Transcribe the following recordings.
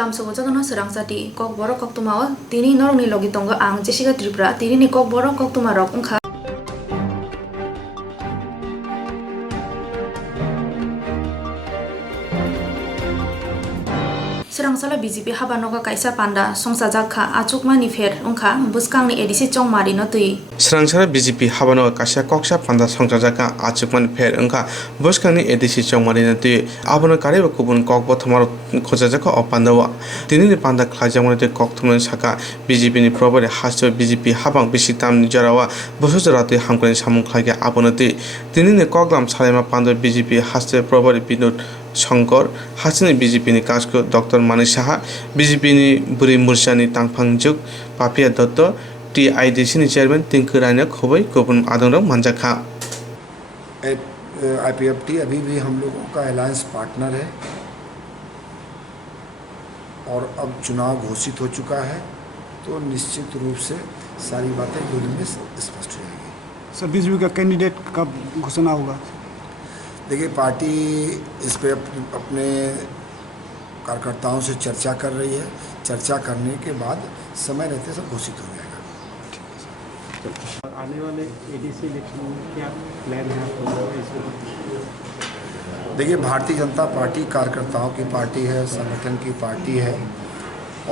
Lamsongo jagano serangsati kok borok kok tumao tini norni logi tongo ang Jessica Tripura tini ni kok borok kok tumarok ungkha Serangsala BJP habanoga kaisa panda songsajak kha achukmani fer ungkha buskangni edisi chongmari no tui Serangsala BJP habanoga kaisa koksa panda songsajak kha achukmani fer ungkha buskangni edisi chongmari no tui abono kariba kubun kokbo thomaro khojajak kha opandawa tinini panda khlaijakmani tui kok thumani saka BJP ni probari hasto BJP habang bisitam ni jarawa bosojara tui hamkani samung khlaiga abono tui tinini koklam salaima panda BJP hasto probari binod Shankar, Hasani BJP ni Kasko, Dr. Manish Saha, BJP ni Buri Mursani Tangpangjuk, Papia Dotto, TIDC ni Chairman Tinku Raina Khobei, Kopun Adonro Manjaka. IPFT अभी भी हम लोगों का alliance partner है और अब चुनाव घोषित हो चुका है तो निश्चित रूप से सारी बातें दो दिन में स्पष्ट हो जाएगी। सर बीजेपी का कैंडिडेट कब घोषणा होगा? देखिए पार्टी इस पे अपने कार्यकर्ताओं से चर्चा कर रही है, चर्चा करने के बाद समय रहते सब घोषित हो जाएगा। आने वाले एडीसी इलेक्शन में क्या प्लान है आपका? देखिए भारतीय जनता पार्टी कार्यकर्ताओं की पार्टी है, संगठन की पार्टी है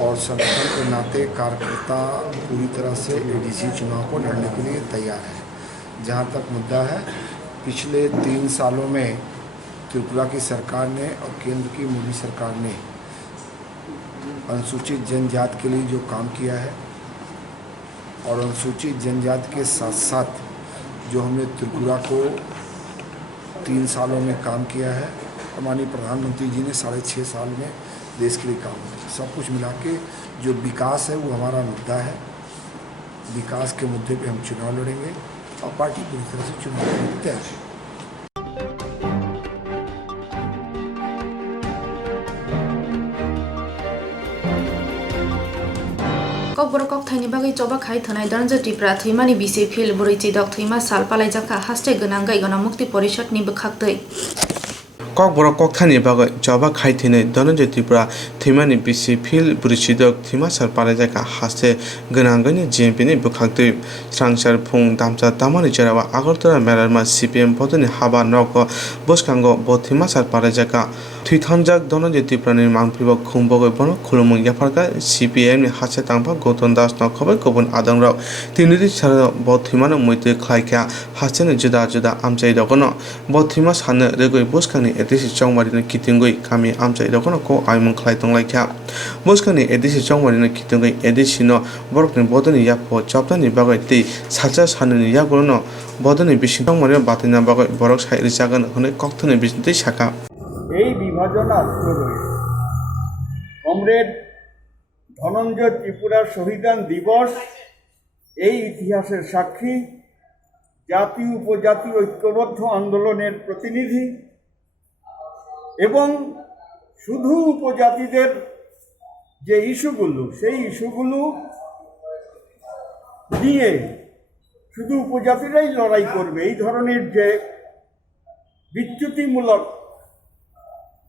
और संगठन के नाते कार्यकर्ता पूरी तरह से एडीसी चुनाव को लड़ने के लिए तैयार है। जहाँ तक मुद्दा है, पिछले 3 सालों में त्रिपुरा की सरकार ने और केंद्र की मोदी सरकार ने अनुसूचित जनजाति के लिए जो काम किया है और अनुसूचित जनजाति के साथ साथ जो हमने त्रिपुरा को 3 सालों में काम किया है, माननीय प्रधानमंत्री जी ने 6.5 साल में देश के लिए काम किया। सब कुछ मिला के जो विकास है वो हमारा मुद्दा है। विकास के मुद्दे पे हम चुनाव लड़ेंगे और पार्टी पूरी तरह से चुनाव लड़ने तैयार है। kok borok kok thaini bagai choba khai thanai Dhananjay Tripura thuimani bisi phil burui chidok thuima sal palaijaka haste gwnang gai gona mukti porishad ni bukhaktui Kok borok kok thani bagai joba khai thine Dhananjay Tripura thimani bisi phil burichidok thima sar palaijaka haste gwnangani JMP ni bukhaktui Srangsar phung damcha tamani jarawa Agartala melarma CPM bodoni haba noko boskango bo thima sar palaijaka Thuithanjak Dhananjay Tripura ni mangpibok khungbogoi bono khulumung yafarka CPM ni hase tangpa Gautam Das nokhobai Kopun Adongrok tiniri sara bo thimano muitui khlaikha hasene juda juda amchai dogono bo thima sanne regoi boskani edisi chongmari ni kitingoi kami amchai dogono ko aimung khlai tonglaikha boskani edisi chongmari ni kitingoi edisi no borokni bodoni yapo chaptani bagai tei sacha sanani yagono bodoni bisi chongmari batina bagai borok sai risagan hone kokthoni bisintei saka এই বিভাজন আজকে রয়েছে। Comrade Dhananjay ত্রিপুরার শহীদান দিবস এই ইতিহাসের সাক্ষী, জাতি উপজাতি ঐক্যবদ্ধ আন্দোলনের প্রতিনিধি এবং শুধু উপজাতিদের যে ইস্যুগুলো সেই ইস্যুগুলো নিয়ে শুধু উপজাতিরাই লড়াই করবে এই ধরনের যে বিচ্যুতিমূলক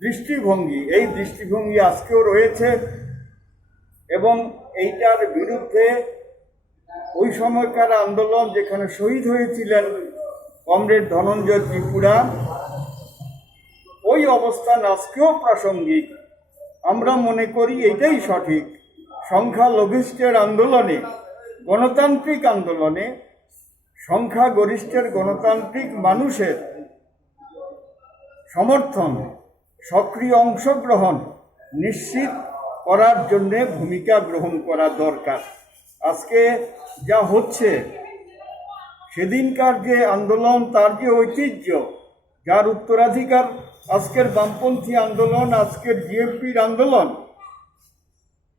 দৃষ্টিভঙ্গি, এই দৃষ্টিভঙ্গি আজকেও রয়েছে এবং এইটার বিরুদ্ধে ওই সময়কার আন্দোলন যেখানে শহীদ হয়েছিলেন কমরেড ধনঞ্জয় ত্রিপুরা, ওই অবস্থান আজকেও প্রাসঙ্গিক। আমরা মনে করি এটাই সঠিক। সংখ্যালঘিষ্ঠের আন্দোলনে, গণতান্ত্রিক আন্দোলনে সংখ্যাগরিষ্ঠের গণতান্ত্রিক মানুষের সমর্থন, সক্রিয় অংশগ্রহণ নিশ্চিত করার জন্য ভূমিকা গ্রহণ করা দরকার। আজকে যা হচ্ছে, সেদিনকার যে আন্দোলন, তার যে ঐতিহ্য, যার উত্তরাধিকার আজকের বামপন্থী আন্দোলন, আজকের জিএমপির আন্দোলন,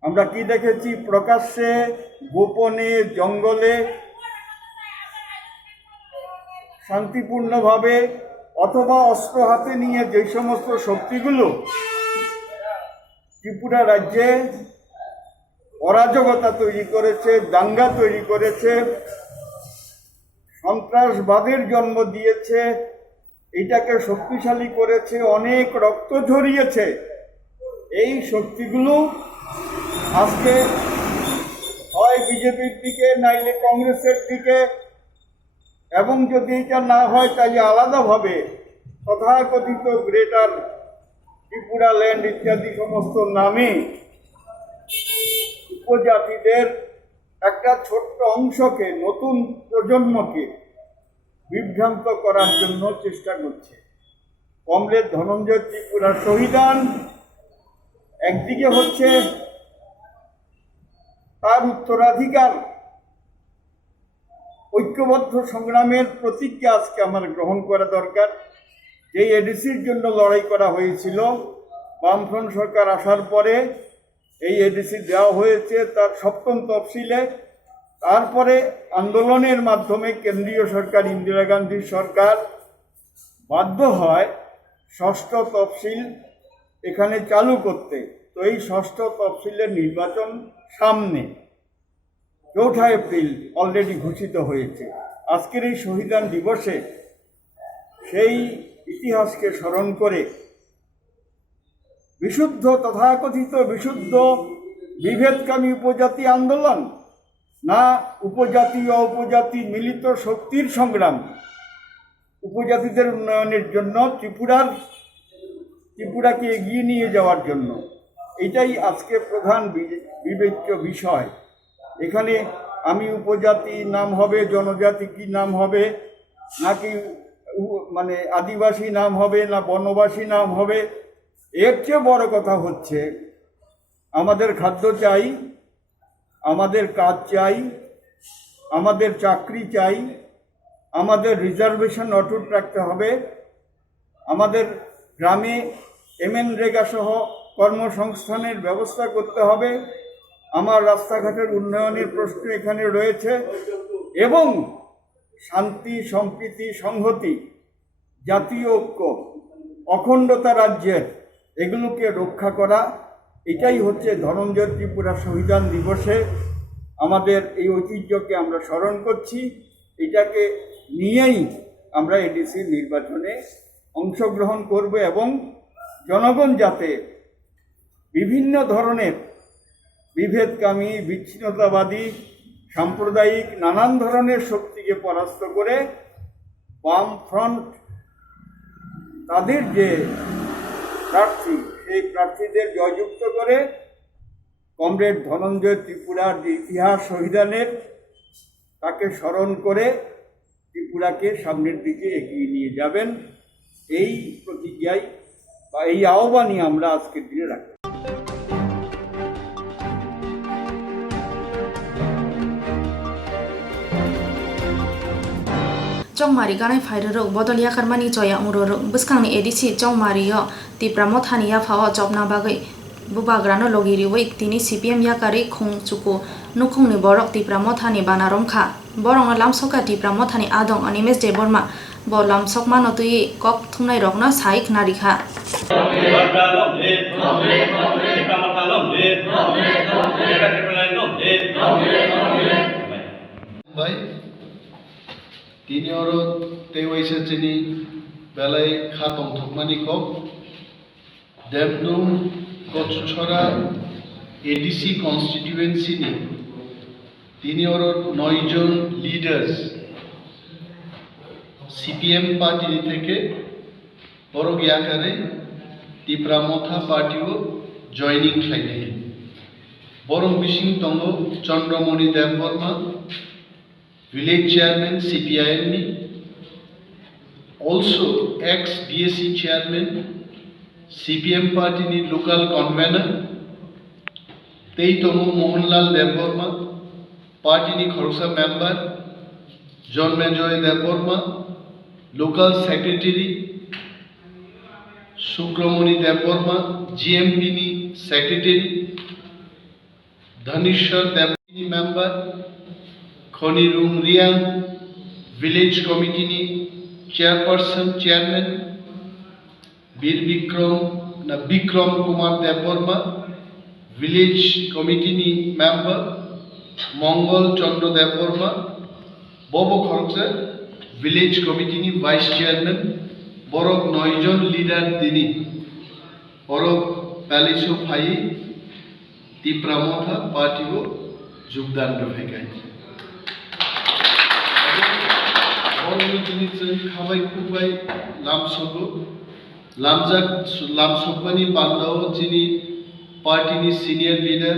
আমরা কি দেখেছি? প্রকাশ্যে, গোপনে, জঙ্গলে, শান্তিপূর্ণভাবে অথবা অস্ত্র হাতে নিয়ে যে সমস্ত শক্তিগুলো ত্রিপুরা রাজ্যে অরাজকতা তৈরি করেছে, দাঙ্গা তৈরি করেছে, সন্ত্রাসবাদের জন্ম দিয়েছে, এটাকে শক্তিশালী করেছে, অনেক রক্ত ঝরিয়েছে। এই শক্তিগুলো আজকে হয় বিজেপির দিকে নাইলে কংগ্রেসের দিকে, এবং যদি এটা না হয় তাহলে আলাদাভাবে তথাকথিত গ্রেটার ত্রিপুরা ল্যান্ড ইত্যাদি সমস্ত নামে উপজাতিদের একটা ছোট্ট অংশকে, নতুন প্রজন্মকে বিভ্রান্ত করার জন্য চেষ্টা করছে। কমরেড ধনঞ্জয় ত্রিপুরার শহীদান একদিকে হচ্ছে তার উত্তরাধিকার, ঐক্যবদ্ধ সংগ্রামের প্রতিজ্ঞা আজকে আমার গ্রহণ করা দরকার। যেই এডিসির জন্য লড়াই করা হয়েছিল, বামফ্রন্ট সরকার আসার পরে এই এডিসি দেওয়া হয়েছে তার 7ম তফসিলে। তারপরে আন্দোলনের মাধ্যমে কেন্দ্রীয় সরকার, ইন্দিরা গান্ধীর সরকার বাধ্য হয় 6ষ্ঠ তফসিল এখানে চালু করতে। তো এই 6ষ্ঠ তফসিলের নির্বাচন সামনে, 4 এপ্রিল অলরেডি ঘোষিত হয়েছে। আজকের এই শহীদান দিবসে সেই ইতিহাসকে স্মরণ করে বিশুদ্ধ, তথাকথিত বিশুদ্ধ বিভেদকামী উপজাতি আন্দোলন না উপজাতি ও উপজাতি মিলিত শক্তির সংগ্রাম উপজাতিদের উন্নয়নের জন্য, ত্রিপুরাকে এগিয়ে নিয়ে যাওয়ার জন্য, এটাই আজকে প্রধান বিবেচ্য বিষয়। এখানে আমি উপজাতি নাম হবে, জনজাতি কি নাম হবে, নাকি মানে আদিবাসী নাম হবে, না বনবাসী নাম হবে, এর চেয়ে বড় কথা হচ্ছে আমাদের খাদ্য চাই, আমাদের কাজ চাই, আমাদের চাকরি চাই, আমাদের রিজার্ভেশন অটুট রাখতে হবে, আমাদের গ্রামে MNREGA সহ কর্মসংস্থানের ব্যবস্থা করতে হবে, আমার রাস্তাঘাটের উন্নয়নের প্রশ্ন এখানে রয়েছে, এবং শান্তি, সম্প্রীতি, সংহতি, জাতীয় ঐক্য, অখণ্ডতা রাজ্যের এগুলোকে রক্ষা করা, এটাই হচ্ছে ধনঞ্জয় ত্রিপুরা শহীদান দিবসে আমাদের এই ঐতিহ্যকে আমরা স্মরণ করছি। এটাকে নিয়েই আমরা এডিসি নির্বাচনে অংশগ্রহণ করব, এবং জনগণ যাতে বিভিন্ন ধরনের বিভেদকামী, বিচ্ছিন্নতাবাদী, সাম্প্রদায়িক নানান ধরনের শক্তিকে পরাস্ত করে বামফ্রন্ট তাদের যে প্রার্থী, সেই প্রার্থীদের জয়যুক্ত করে কমরেড ধনঞ্জয় ত্রিপুরার যে ইতিহাস শহীদানের, তাকে স্মরণ করে ত্রিপুরাকে সামনের দিকে এগিয়ে নিয়ে যাবেন। এই প্রতিজ্ঞায় বা এই আহ্বানই আমরা আজকের দিনে রাখি। चौमारी गानाय फाइररो बदलिया खारमानी चया उमरो बसखांनि एडिसि चौमारियो तिप्रामो थानिया फाव जबना बागै बुबाग्रानो लगिरि वै तिनि CPM याकारि खुंचुको नुखुंनि बरक तिप्रामो थानि बानारमखा बरंग लामसका तिप्रामो थानि आदं अनिमेश देबर्मा ब लामसकमा नतुइ कक थुंनाय रगना साइक नारिखा Tini oro tewaisa chini belai khatong thokmani kok Demdum Kochchora ADC constituency ni tini oro 9 জন leaders CPM party থেকে বড় গিয়াকারে তিপ্রামথা পার্টিও জয়েনিং খাইলে বরং বিশিং তঙ্গ Chandramani Debbarma village chairman CPIM ni, also ex-DSC chairman CPM party ni local convener Teitomo Mohanlal Deborma party ni Khorsa member John Mejoy Deborma local secretary Sukramoni Deborma GMP ni secretary Dhanishwar Deborma ni member Khonirung Rian village committee ni chairperson chairman Bir Bikram Kumar Deborma village committee ni member Mongol Chandra Deborma Bobo Khoroksa village committee ni vice chairman borok 9 জন leader dini borok paliso phai tipramotha party go যোগদান রফেকাই borok ni jeng khabai khubai lamsogo lamjak lamsokbani bandao jini party ni senior leader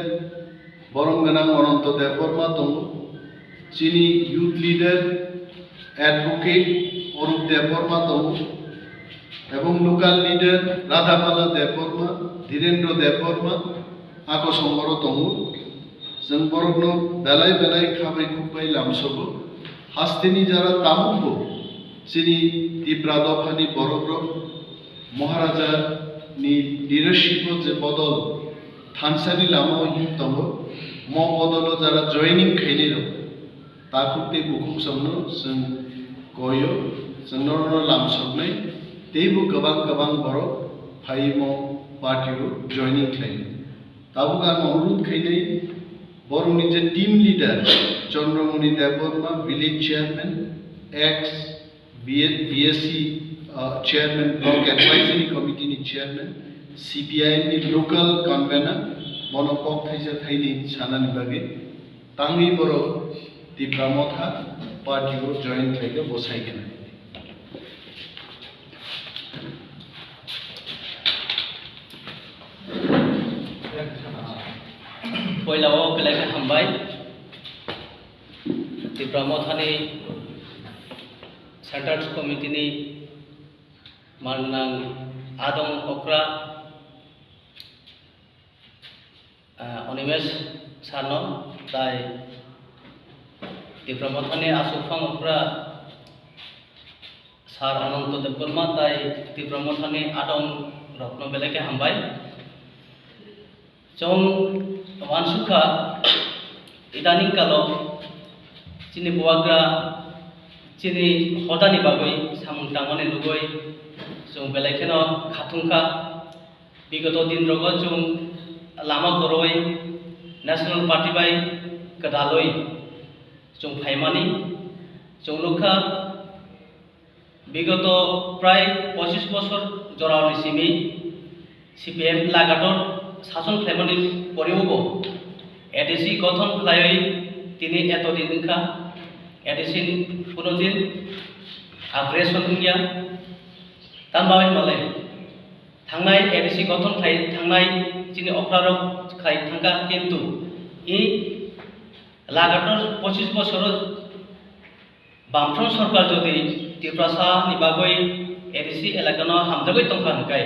বরংগানাং Ananta Debbarma tongo chini youth leader advocate Arup Debbarma tongo এবং local leader Radhamala Debbarma Dhirendra Debbarma ako songoro tongo जों बरगनो बेलाय बेलाय खाबाय खुबाय लामसोबो हास्तेनि जारा तामुबो chini ত্রিপুরা দফানি বরগ্রহ মহারাজা ni leadership je বদল থানসানি লামো হিম tongo mo bodolo jara joining khainiro takukte bukhum samno जों goyo जोंनो lamsoknai teibo gabang borok phaimo party ro joining khaino tabuga অনুরোধ khainai boroni je team leader Chandramani Debbarma village chairman ex BSc chairman block advisory committee ni chairman CPI ni local convener monopok thaisa thaini sanani bage tangi boro tipramotha party go join thaiga bosaigena পয়লাও বেলাকে হামবাই tipramotha central committee ni माननां आदम okra Animesh সানো তাই tipramotha আসুফাং okra সার অনন্ত দেববর্মা তাই tipramotha আদম রত্ন বেলাকে হামবাই जों वानसुखा इदानी कालो चिनि बुवाग्रा चिनि हदानि बागै सामुं तांगने लुगै जों बेलायखेनो खाथुंखा बिगत दिन रगो जों Lama गरoi national party bye कदालoi जों फाइमानि जों लुखा बिगत प्राय 25 বছর जरावनि सिमि CPM लागाटर শাসন খাইমানি পরেও এডিসি গঠন খাই তিনি এতদিন খা এডিসি কোনদিন আগ্রেসন গিয়া তানবাই মালে থাংনাই এডিসি গঠন খাই থাংনাই যিনি অপরাধ খাই থাঙ্গা কিন্তু এই লাগাতার 25 বছর বামফ্রন্ট সরকার যদি ত্রিপুরা নিবাগৈ এডিসি এলাকানো হামজাগৈ তংখা হকাই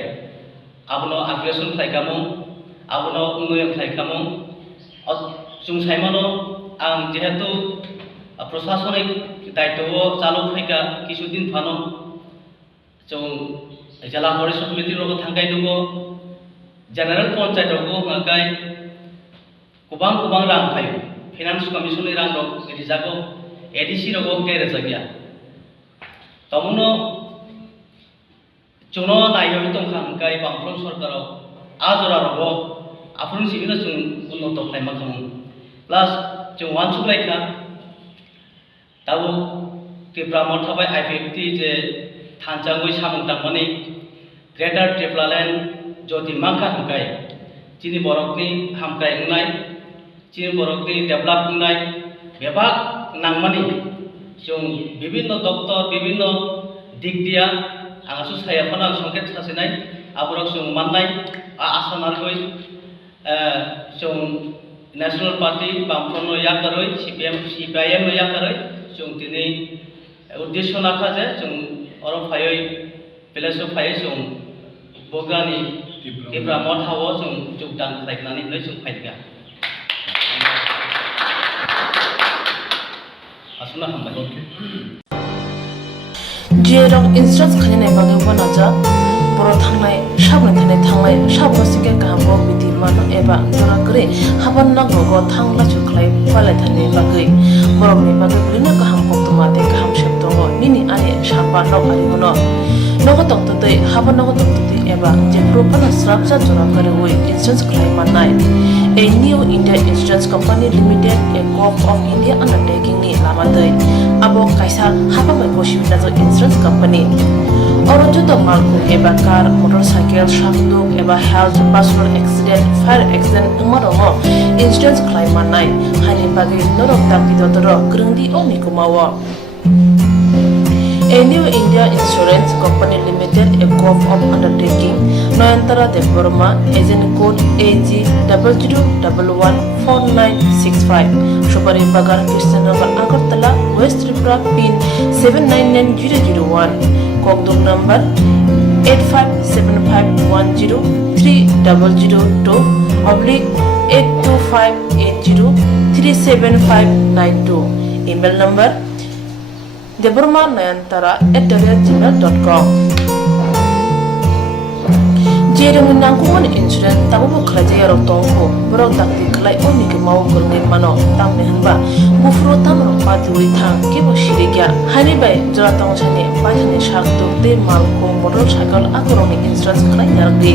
আবনো আগ্রেসন খাইকামো आबनो उन्नयन खालामो जों साइमानो आं जेहेतु प्रशासनिक दायित्व चालू फैका किछुदिन फानो जों जिला परिषद समिति रगो थांगाय दङ जेनेरेल पंचायत रगो हांगाय गोबां रां फायो फाइनान्स कमिशननि रां दं रिजागो एडिसि रगो गेरेज गया तमुनो जोंनो नाययो दंखा हांगाय बामफ्रन्ट सरकाराव आजरा रगो आफुन सिबिनो जों उन्नत खालामो खामो प्लास जों वानसुलायखा दाबो tipramotha बाय IPFT जे थानजांगै सामुं तांमानि ग्रेटर ट्रिप्लालैंड जदि मांखा हंगाय चिनि बरकनि हामकाय उनाय चिनि बरकनि डेभलप उनाय बेबाग नांमानि जों विभिन्न दप्तर विभिन्न दिग दिया आंसु सायाफाना संकेत सासेनाय आबरक जों माननाय आसानारगै जों नेशनल पार्टी बामफ्रन्ट याकारoi CPIM याकारoi जों दिनै उद्देश्य नाखा जे जों अरब फायै बेलेसो फायै जों बग्रानि tipramotha जों योगदान खालामनानै जों फायगा आसुना हामबाय जेरक इंस्ट्राक्ट खालामनाय बागै बनाजा बर' थांनाय साबनो थांनाय साबनो सिगे गाहामो बिदि मानो एबा जरागरे हाबान नांगौ थांला जुखलाय फालाय थानाय बागै बर'नि बागै बिदिनो गाहाम कक्तमा दे गाहाम सेब दङ निनि आने साबा नाव हारिमुनो nogo toktote haba nogo toktote eba je propana srapsa jora kare oi insurance claim manai a new India Insurance Company Limited a co-op of India undertaking ni lamadai abo kaisa haba mai koshibina jo insurance company Orojoto malku eba car motorcycle shafduk eba health personal accident fire accident umarongo insurance claim manai hani bagi norok takti dotoro grungdi oni kumawa A new India Insurance Company Limited, a co-op of undertaking, Noyantara Deborma, agent code AG 00114965, Shobari Bagar, Krishnagar, Agartala, West Tripura, PIN 799001, Kokdum number 8575103002, /82580375592, email number deborma9antara@gmail.com Jerung nangkuman insurance tabu kerja yarok tongko berok takti kelai oni ke mau kernet mano tam nehanba bufro tam rompat duri thang kebo shirikya hani bai jora tong chane pathane shak dokte malko motorcycle akoroni insurance kelai yardi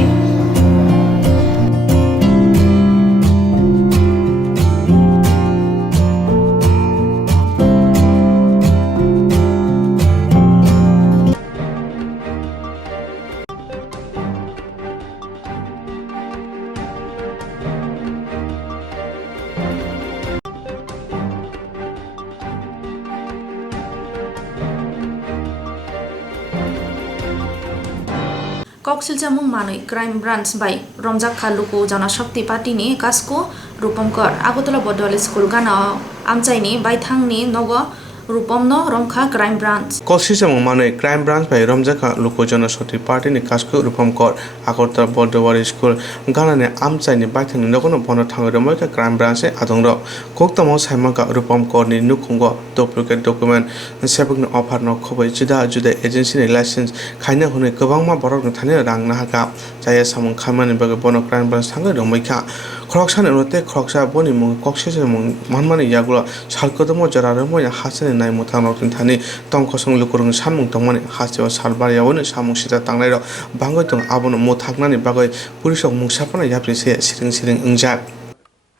Koksilcha mungmanui crime branch by Romjak Khaluku Janashakti Party ni Kasko Rupamkar Agotala Bodol School Gana Amchaini by Thangni Nogo Rupamno Romkha crime branch Koksilcha mungmanui crime branch by Romjak Khaluku Janashakti Party ni Kasko Rupamkar Agotala Bodol School Gana ne Amchaini by Thangni Nogo Bono Thangromoka crime branch adongro Koktamo Saimaka Rupamkar ni Nukungo duplicate document sebukno offer no khobai juda juda agency ni license khaina hune gobangma borok no thane rang na haka jaya samung khamani baga bono crime branch thangoi romaikha khoroksa rote khoroksa boni mung kokse mung manmani yagula salkodomo jararo mo hasane nai muthang rok thani tongkosong lukurung samung tongmani haseo salbar yawone samung sita tangnai ro bangoi tong abono muthaknani bagoi pulisok mungsapana yapri se siring siring ungjak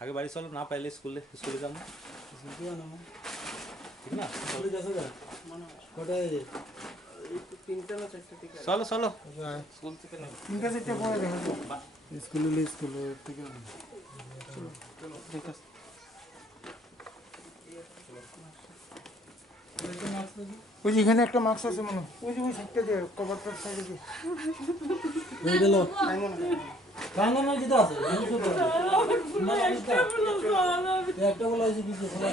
आगे बारिश चलो ना पहले school जाऊँ चलो चलो school ওই যেখানে একটা মার্কস আছে মনে ওই যে ওই সাইডটা দিয়ে কভারটার সাইডে দিয়ে হয়ে গেল কানে না যেটা আছে একটা বলা আছে কিছু বলা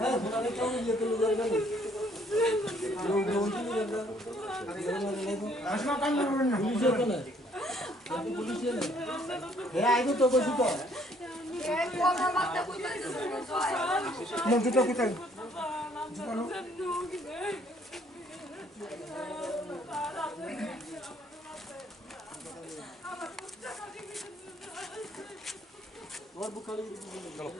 হ্যাঁ ফোনারে কেউ ইয়ে তুলে যাবে না আসনা কাম করবেন না পুলিশ তো না পুলিশ না হ্যাঁ আইবো তো কইছি তো মন দুটো কোথায় জুপালো और बुखारी चलो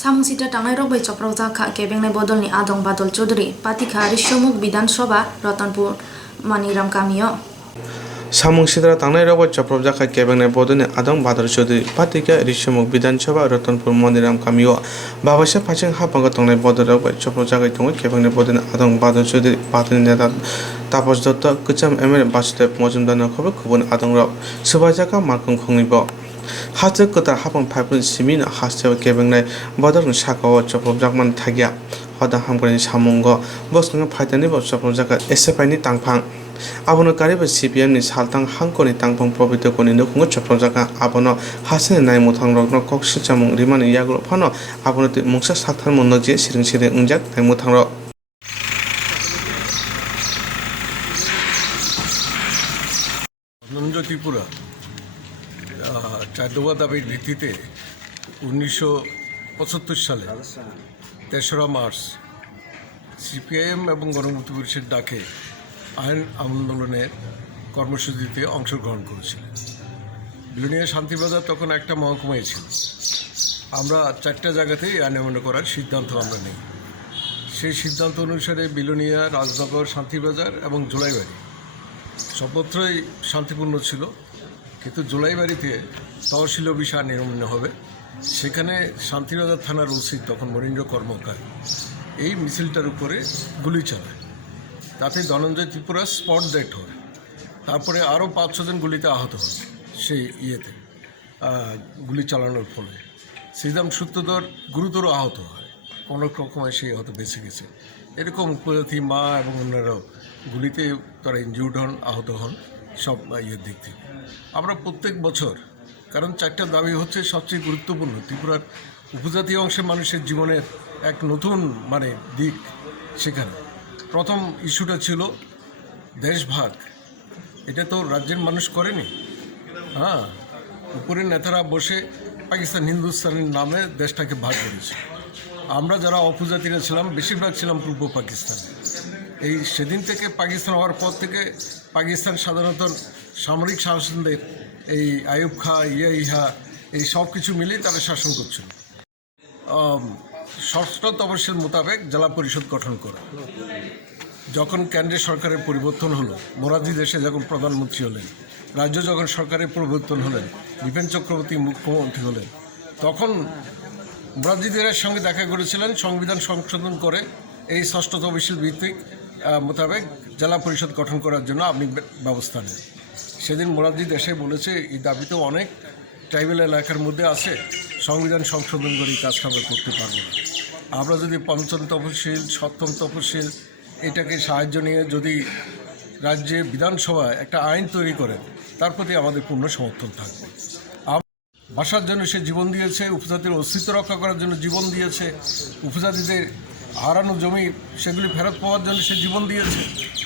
Samungsita tangnai rok bai choprok jakha kebengnai bodolni Adong Badol Chaudhary Patikha Rishomuk Bidan Sabha Ratanpur Maniram Kamio Samung sidra tangnai rok bai choprok jakha kebengnai bodolni Adong Badol Chaudhary Patikha Rishomuk Bidan Sabha Ratanpur Maniram Kamio Babasa phaching hapanga tangnai bodol rok bai choprok jakha tongo kebengnai bodolni Adong Badol Chaudhary Patni neta Tapos Dotto Kucham ML Basudev Mojumdar khobe khubun Adong rok subajaka markung khungnibo Hace kota hapang pipun simina haste kebengnai bodor sakao choprok jakman thagya hoda hamgrani samungo bosnga phaitani bo choprok jaka SFI ni tangphang abono kariba CPM ni saltang hangkoni tangphang probito koni nukungo choprok jaka abono hasene nai muthang rokno koksil chamung rimani yaglo phano abono mungsa sathar monno je siring siring ungjak nai muthang rok Nanda Tripura চার দফা দাবির ভিত্তিতে 1975 সালে 3রা March CPIM এবং গণমুক্তি পুলিশের ডাকে আইন আন্দোলনের কর্মসূচিতে অংশগ্রহণ করেছিলেন। বিলোনিয়া শান্তিবাজার তখন একটা মহকুমাই ছিল। আমরা 4টা জায়গাতেই আইন অমান্য করার সিদ্ধান্ত আমরা নিই। সেই সিদ্ধান্ত অনুসারে বিলোনিয়া, রাজনগর, শান্তিবাজার এবং জোলাইবাড়ি সর্বত্রই শান্তিপূর্ণ ছিল, কিন্তু জোলাইবাড়িতে তহসিল অফিস নির্মাণ হবে। সেখানে শান্তিবাজার থানার ওসি তখন মনীন্দ্র কর্মকার এই মিছিলটার উপরে গুলি চালায়। তাতে ধনঞ্জয় ত্রিপুরা স্পট ডেথ হয়। তারপরে আরও 5-6 জন গুলিতে আহত হয় সেই ইয়েতে গুলি চালানোর ফলে। শ্রীরাম সূত্রধর গুরুতর আহত হয়, কোনো রকমে সে হয়তো বেঁচে গেছে। এরকম উপজাতি মা এবং অন্যরাও গুলিতে তারা ইনজিউর্ড হন, আহত হন সব ইয়ের দিক থেকে। আমরা প্রত্যেক বছর, কারণ 4টা দাবি হচ্ছে সবচেয়ে গুরুত্বপূর্ণ, ত্রিপুরার উপজাতি অংশের মানুষের জীবনের এক নতুন দিক। সেখানে প্রথম ইস্যুটা ছিল দেশভাগ। এটা তো রাজ্যের মানুষ করেনি। উপরের নেতারা বসে পাকিস্তান হিন্দুস্তানের নামে দেশটাকে ভাগ করেছে। আমরা যারা উপজাতিরা ছিলাম বেশিরভাগ ছিলাম পূর্ব পাকিস্তানে। এই সেদিন থেকে পাকিস্তান হওয়ার পর থেকে পাকিস্তান সাধারণত সামরিক শাসনদের এই আইয়ুব খা, ইহা এই সব কিছু মিলিয়ে তারা শাসন করছিল। 6ষ্ঠ তফসিল মোতাবেক জেলা পরিষদ গঠন করা। যখন কেন্দ্রের সরকারের পরিবর্তন হলো, মোরারজি দেশাই যখন প্রধানমন্ত্রী হলেন, রাজ্য যখন সরকারের পরিবর্তন হলেন, বিপিন চক্রবর্তী মুখ্যমন্ত্রী হলেন, তখন মোরারজি দেশাইয়ের সঙ্গে দেখা করেছিলেন সংবিধান সংশোধন করে এই 6ষ্ঠ তফসিল ভিত্তিক মোতাবেক জেলা পরিষদ গঠন করার জন্য আপনি ব্যবস্থা নেন। সেদিন মোরারজি দেশাই বলেছে এই দাবি তো অনেক ট্রাইবেল এলাকার মধ্যে আছে, সংবিধান সংশোধন করে এই কাজটা আমরা করতে পারবো না। আমরা যদি 5ম তফসিল, 7ম তফসিল এটাকে সাহায্য নিয়ে যদি রাজ্যে বিধানসভায় একটা আইন তৈরি করে, তার প্রতি আমাদের পূর্ণ সমর্থন থাকবে। ভাষার জন্য সে জীবন দিয়েছে, উপজাতির অস্তিত্ব রক্ষা করার জন্য জীবন দিয়েছে, উপজাতিদের হারানো জমি সেগুলি ফেরত পাওয়ার জন্য সে জীবন দিয়েছে।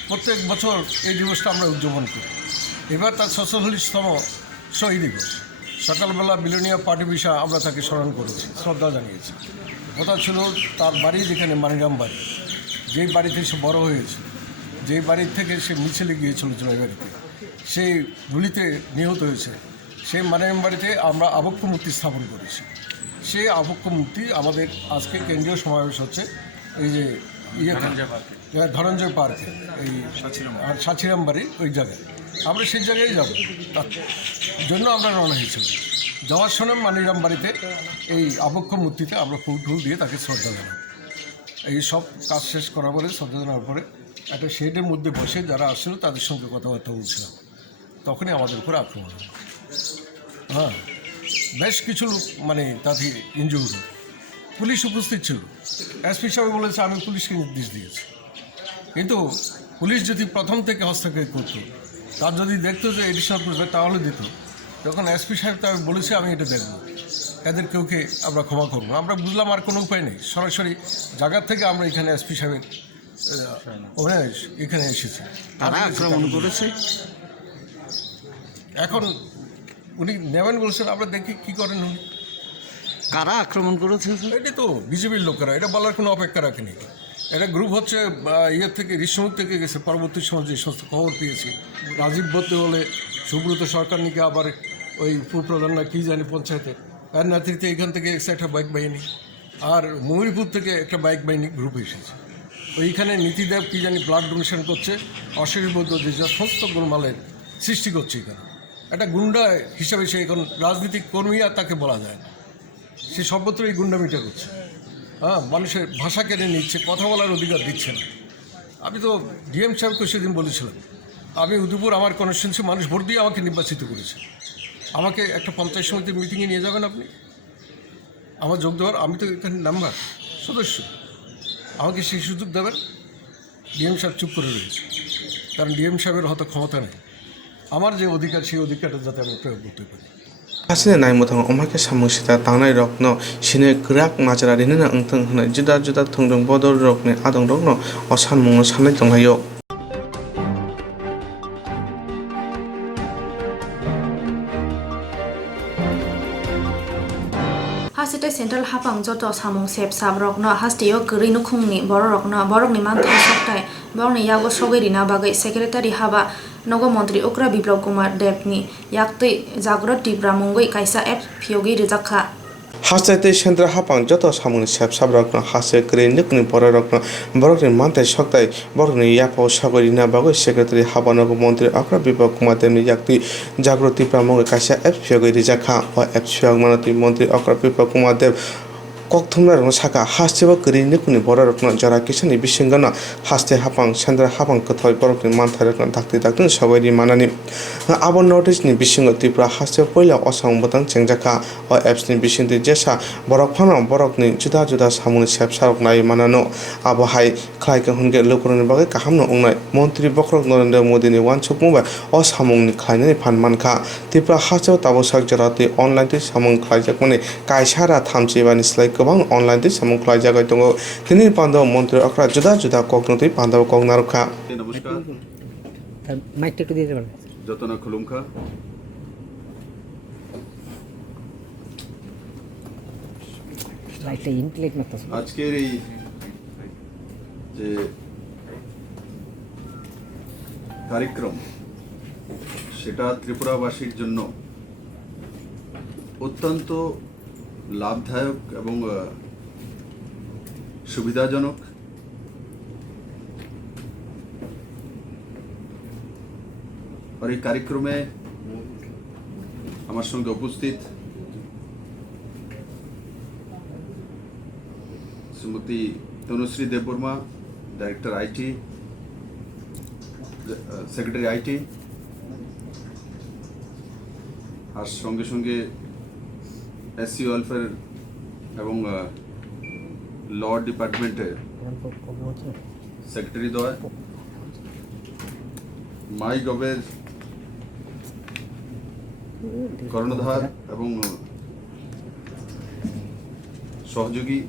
প্রত্যেক বছর এই দিবসটা আমরা উদযাপন করি। এবার তার 46তম শহীদ দিবস। সকালবেলা বিলোনিয়া পার্টি বিষা আমরা তাকে স্মরণ করেছি, শ্রদ্ধা জানিয়েছি। কথা ছিল তার বাড়ি যেখানে মানিরাম বাড়ি, যেই বাড়িতে সে বড় হয়েছে, যেই বাড়ির থেকে সে মিছিলে গিয়েছিল জয়বাড়িতে, সেই গুলিতে নিহত হয়েছে, সেই মানিরাম বাড়িতে আমরা আবক্ষ মূর্তি স্থাপন করেছি। সেই আবক্ষ মূর্তি আমাদের আজকে কেন্দ্রীয় সমাবেশ হচ্ছে এই যে ধনঞ্জয় পার্কে, এই সাচিরাম বাড়ি ওই জায়গায়। আমরা সেই জায়গায় যাব, তার জন্য আমরা রওনা হয়েছিল। যাওয়ার সময় মানিরাম বাড়িতে এই আবক্ষ মূর্তিতে আমরা ফুল দিয়ে তাকে শ্রদ্ধা জানাব। এই সব কাজ শেষ করার পরে, শ্রদ্ধা জানার পরে একটা শেডের মধ্যে বসে যারা আসছিল তাদের সঙ্গে কথাবার্তা বলছিলাম, তখনই আমাদের উপরে আক্রমণ হয়। বেশ কিছু তাতে ইনজুর্ড। পুলিশ উপস্থিত ছিল। এসপি সাহেব বলেছে আমি পুলিশকে নির্দেশ দিয়েছি, কিন্তু পুলিশ যদি প্রথম থেকে হস্তক্ষেপ করতো, তার যদি দেখতো যে এডিশনাল করবে তাহলে দিত। যখন এসপি সাহেব তাকে বলেছে আমি এটা দেখব, এদের কেউকে আমরা ক্ষমা করবো। আমরা বুঝলাম আর কোনো উপায় নেই, সরাসরি জায়গার থেকে আমরা এখানে এসপি সাহেবের এখানে এসেছি। আক্রমণ করেছে, এখন উনি নেবেন বলছেন, আমরা দেখি কী করেন উনি। কারা আক্রমণ করেছে? এটা তো বিজেপির লোকেরা, এটা বলার কোনো অপেক্ষা রাখেনি। এটা গ্রুপ হচ্ছে ইয়ের থেকে, ঋষিমুখ থেকে গেছে। পরবর্তী সময় যে সমস্ত খবর পেয়েছি, রাজীব বলতে হলে সুব্রত সরকার নিকে আবার ওই উপপ্রধান না কী জানি পঞ্চায়েতের, তার নেতৃত্বে এখান থেকে এসে একটা বাইক বাহিনী, আর ময়ূরপুর থেকে একটা বাইক বাহিনী গ্রুপ এসেছে। ওইখানে নীতিদেব কী জানি ব্লাড ডোনেশন করছে, অশরীরবদ্ধ যে সমস্ত গোলমালের সৃষ্টি করছে। এখানে একটা গুন্ডা হিসাবে সে এখন রাজনৈতিক কর্মী আর তাকে বলা যায় না, সে সর্বত্র এই গুন্ডামিটা করছে। মানুষের ভাষা কেড়ে নিচ্ছে, কথা বলার অধিকার দিচ্ছে না। আমি তো ডিএম সাহেবকে সেদিন বলেছিলাম, আমি উদয়পুর আমার কনস্টিটুয়েন্সি মানুষ ভোট দিয়ে আমাকে নির্বাচিত করেছে, আমাকে একটা পঞ্চায়েত সমিতির মিটিংয়ে নিয়ে যাবেন আপনি, আমার যোগ দেওয়ার, আমি তো এখানে মেম্বার সদস্য, আমাকে সেই সুযোগ দেবেন। ডিএম সাহেব চুপ করে রয়েছে, কারণ ডিএম সাহেবের হয়তো ক্ষমতা নেই। আমার যে অধিকার, সেই অধিকারটা যাতে আমি প্রয়োগ করতে পারি। Hasilnya naik mutang omaknya samung sita tangnai rokno sini gerak majara rinina engteng hna juda juda thungdung bodol rokne adong rokno osan mung sanai tonghayo. Hasita central हापां जतो सामुं सेब साब रokno hasteo gri nukhungni borokni mantha saktai borokni yago sogerina bagai secretary haba nogo mantri Ukra Biplab Kumar Debni yaktui jagrot Tripura mungoi kaisa app phiogi rijakha হাসতে সেন্দ্র হাপাং যত সামুনি সেব sub রকন হাসে grey নিকনি বড় রকন বড়কনি মানতে সকতাই বড়কনি ইয়াপাও সাগরি না বাগৈ সেক্রেটারি হাবানগ মন্ত্রী Ukra Biplab Kumar Debni yakti জাগ্রতি প্রামঙ্গ কাইসা এপ ফিয়গৈ রিজাখা ও এপ ফিয়গ মানতি মন্ত্রী Ukra Biplab Kumar Deb কক্থমরা রং সাকা হাসতেবা গরি নিকুনি বড় রকম যারা কিসানি বিসিঙ্গনা হাসতে হাপাং সেন্দ্র হাপাং কথয় বড়কনি মানথা রকম থাকতে সবাই মানানি আবার নোটিসনি বিসিঙ্গ ত্রিপুরা হাসতে পয়লা অসাম বতাং চেংজাখা ও অ্যাপসনি বিসিন্তি জেসা বরক ফানা বরকনি जुदा जुदा সামুনি সেব সারক নাই মানানো আবহাই খাইকে হুনগে লোকরনি বাগে কাহামনো অংনাই মন্ত্রী বক্রক নরেন্দ্র মোদিনি ওয়ানসুক মুবাই অসামুংনি খাইনানি ফানমানখা ত্রিপুরা হাসতে তাবসাক জরাতে অনলাইনতে সামুং খাইজাকমানে কাইসারা থামচিবানি স্লাই गोबां अनलाइन सामुं खालामजागाय दङ दिनै पान्दाव मन्त्रि Ukra जुदा जुदा ककनोतै पान्दाव कगनारुखा नमस्कार माइक একটু দিয়ে দেবেন যতনা খুলুমখা লাইটটা ইনপ্লেট মাত্র আজকের এই যে কার্যক্রম সেটা ত্রিপুরাবাসীর জন্য অত্যন্ত लाभदायक एवं सुविधाजनक और ये कार्यक्रमे हमारे संगे उपस्थित Shrimati Tanushree Debbarma director IT secretary IT और संगे संगे एससी वेलफेयर एवं लॉ डिपार्टमेंट सेक्रेटरी द्वय माई गवेर कर्णधार एवं सहयोगी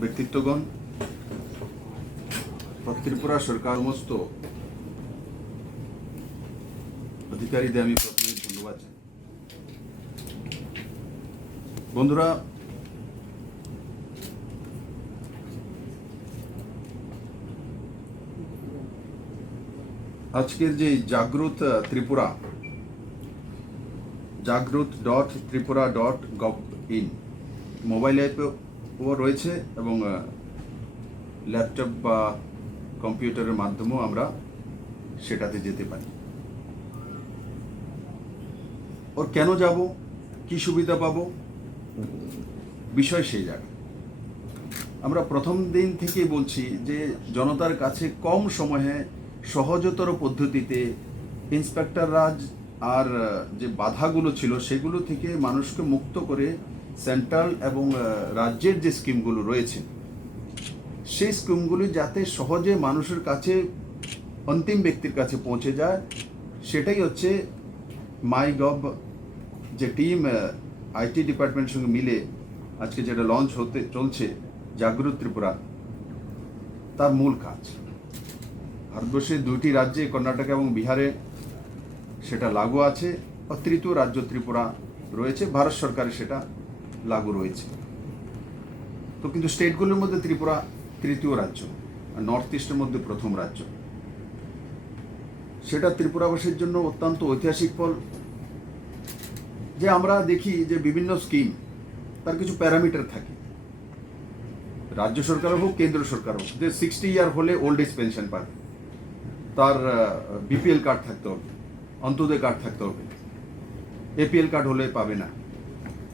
व्यक्तित्वगण त्रिपुरा सरकार समस्त अधिकारी प्रथमे धन्यवाद বন্ধুরা আজকের যে জাগ্রত ত্রিপুরা jagrut.tripura.gov.in মোবাইল অ্যাপও রয়েছে এবং ল্যাপটপ বা কম্পিউটারের মাধ্যমেও আমরা সেটাতে যেতে পারি ওর কেন যাব কি সুবিধা পাবো বিষয় সেই জায়গা আমরা প্রথম দিন থেকে বলছি যে জনতার কাছে কম সময়ে সহজতর পদ্ধতিতে ইন্সপেক্টর রাজ আর যে বাধাগুলো ছিল সেগুলো থেকে মানুষকে মুক্ত করে সেন্ট্রাল এবং রাজ্যের যে স্কিমগুলো রয়েছে সেই স্কিমগুলি যাতে সহজে মানুষের কাছে অন্তিম ব্যক্তির কাছে পৌঁছে যায় সেটাই হচ্ছে মাইগভ যে টিম আইটি ডিপার্টমেন্টের সঙ্গে মিলে আজকে যেটা লঞ্চ হতে চলছে জাগ্রত ত্রিপুরা তার মূল কাজ ভারতবর্ষের দুটি রাজ্যে কর্ণাটক এবং বিহারে সেটা লাগু আছে আর তৃতীয় রাজ্য ত্রিপুরা রয়েছে ভারত সরকারের সেটা লাগু রয়েছে তো কিন্তু স্টেটগুলোর মধ্যে ত্রিপুরা তৃতীয় রাজ্য আর নর্থ ইস্টের মধ্যে প্রথম রাজ্য সেটা ত্রিপুরাবাসীর জন্য অত্যন্ত ঐতিহাসিক ফল যে আমরা দেখি যে বিভিন্ন স্কিম তার কিছু প্যারামিটার থাকে রাজ্য সরকার হোক কেন্দ্র সরকার হোক যে 60 ইয়ার হলে ওল্ড এজ পেনশন পাবে তার বিপিএল কার্ড থাকতে হবে অন্তোদয় কার্ড থাকতে হবে এপিএল কার্ড হলে পাবে না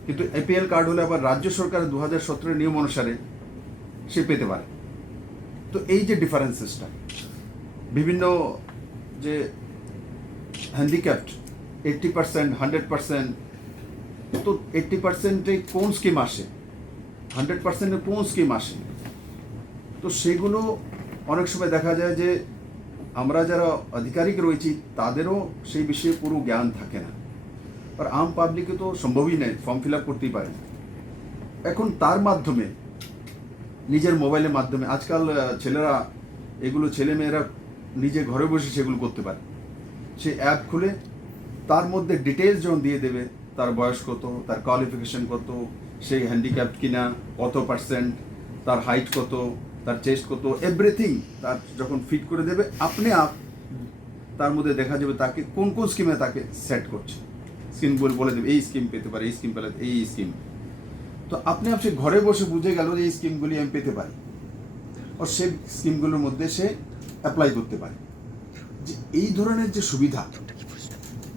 কিন্তু এপিএল কার্ড হলে আবার রাজ্য সরকার 2017 নিয়ম অনুসারে সে পেতে পারে তো এই যে ডিফারেন্সেসটা বিভিন্ন যে হ্যান্ডিক্যাপড 80% 100% তো 80%-এ কোন স্কিম আসে 100%-এ কোন স্কিম আসে তো সেগুলো অনেক সময় দেখা যায় যে আমরা যারা আধিকারিক রয়েছি তাদেরও সেই বিষয়ে পুরো জ্ঞান থাকে না আর আম পাবলিকে তো সম্ভবই নেই ফর্ম ফিল আপ করতেই পারে এখন তার মাধ্যমে নিজের মোবাইলের মাধ্যমে আজকাল ছেলেরা এগুলো ছেলেমেয়েরা নিজে ঘরে বসে সেগুলো করতে পারে সে অ্যাপ খুলে তার মধ্যে ডিটেলস যখন দিয়ে দেবে তার বয়স কত, তার কোয়ালিফিকেশন কত, সে হ্যান্ডিক্যাপড কিনা, কত পার্সেন্ট, তার হাইট কত, তার চেস্ট কত, এভরিথিং তার যখন ফিট করে দেবে আপনি তার মধ্যে দেখা যাবে তাকে কোন কোন স্কিমে তাকে সেট করছে। স্কিমগুলো বলে দেবে এই স্কিম পেতে পারে, এই স্কিম পেলে এই স্কিম। তো আপনি ঘরে বসে বুঝে গেল যে এই স্কিমগুলি আমি পেতে পারি, ও সেই স্কিমগুলোর মধ্যে সে অ্যাপ্লাই করতে পারে। যে এই ধরনের যে সুবিধা,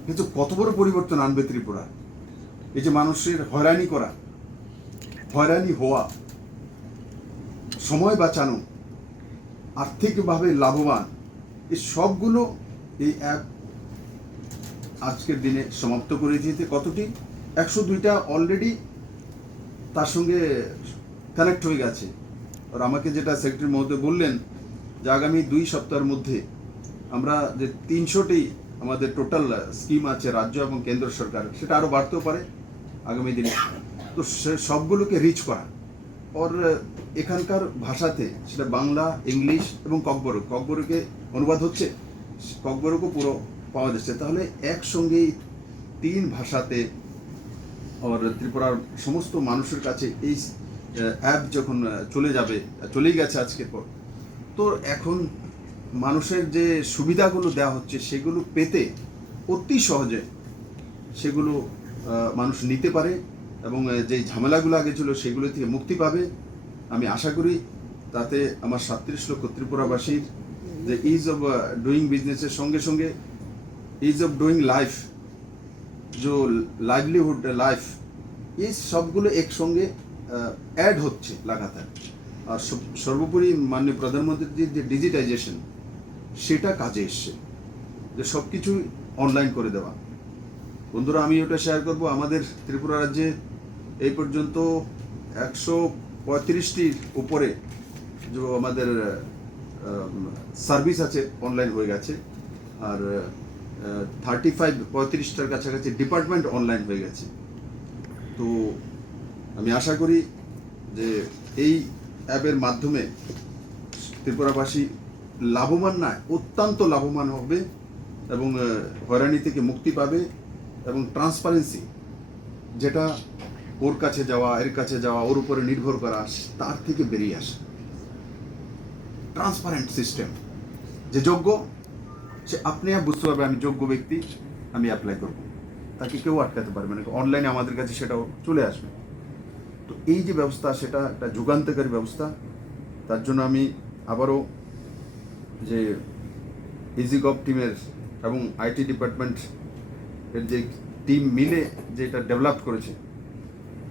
কিন্তু কত বড় পরিবর্তন আনবে ত্রিপুরা। এই যে মানুষের হয়রানি করা, হয়রানি হওয়া, সময় বাঁচানো, আর্থিকভাবে লাভবান, এই সবগুলো এই অ্যাপ আজকের দিনে সমাপ্ত করে দিয়েছে। কতটি 102টা অলরেডি তার সঙ্গে কানেক্ট হয়ে গেছে। আর আমাকে যেটা সেক্রেটারি মহোদয় বললেন যে আগামী 2 সপ্তাহের মধ্যে আমরা যে 300টি আমাদের টোটাল স্কিম আছে রাজ্য এবং কেন্দ্র সরকার, সেটা আরও বাড়তেও পারে আগামী দিনে। তো সে সবগুলোকে রিচ করা, ওর এখানকার ভাষাতে, সেটা বাংলা, ইংলিশ এবং ককবরকে অনুবাদ হচ্ছে, ককবরকও পুরো পাওয়া যাচ্ছে। তাহলে একসঙ্গেই 3 ভাষাতে আর ত্রিপুরার সমস্ত মানুষের কাছে এই অ্যাপ যখন চলেই গেছে আজকের পর, তো এখন মানুষের যে সুবিধাগুলো দেওয়া হচ্ছে সেগুলো পেতে অতি সহজে সেগুলো মানুষ নিতে পারে এবং যে ঝামেলাগুলো আগে ছিল সেগুলো থেকে মুক্তি পাবে। আমি আশা করি তাতে আমার 37 লক্ষ ত্রিপুরাবাসীর যে ইজ অফ ডুইং বিজনেসের সঙ্গে সঙ্গে ইজ অফ ডুইং লাইফ, যে লাইভলিহুড লাইফ, এই সবগুলো একসঙ্গে অ্যাড হচ্ছে লাগাতার। আর সর্বোপরি মাননীয় প্রধানমন্ত্রীর যে ডিজিটাইজেশন, সেটা কাজে এসছে, যে সব কিছুই অনলাইন করে দেওয়া। বন্ধুরা, আমি ওটা শেয়ার করব, আমাদের ত্রিপুরা রাজ্যে এই পর্যন্ত 135টির উপরে যে আমাদের সার্ভিস আছে অনলাইন হয়ে গেছে, আর 35-35টার কাছাকাছি ডিপার্টমেন্ট অনলাইন হয়ে গেছে। তো আমি আশা করি যে এই অ্যাপের মাধ্যমে ত্রিপুরাবাসী লাভবান নয়, অত্যন্ত লাভবান হবে এবং হয়রানি থেকে মুক্তি পাবে এবং ট্রান্সপারেন্সি, যেটা ওর কাছে যাওয়া, এর কাছে যাওয়া, ওর উপরে নির্ভর করা, তার থেকে বেরিয়ে আসে ট্রান্সপারেন্ট সিস্টেম। যে যোগ্য সে আপনি বুঝতে পারবে আমি যোগ্য ব্যক্তি, আমি অ্যাপ্লাই করব, তাকে কেউ আটকাতে পারবে না। অনলাইনে আমাদের কাছে সেটাও চলে আসবে। তো এই যে ব্যবস্থা, সেটা একটা যুগান্তকারী ব্যবস্থা। তার জন্য আমি আবারও যে ইজিগভ টিমের এবং আইটি ডিপার্টমেন্ট এর যে টিম মিলে যেটা ডেভেলপ করেছে,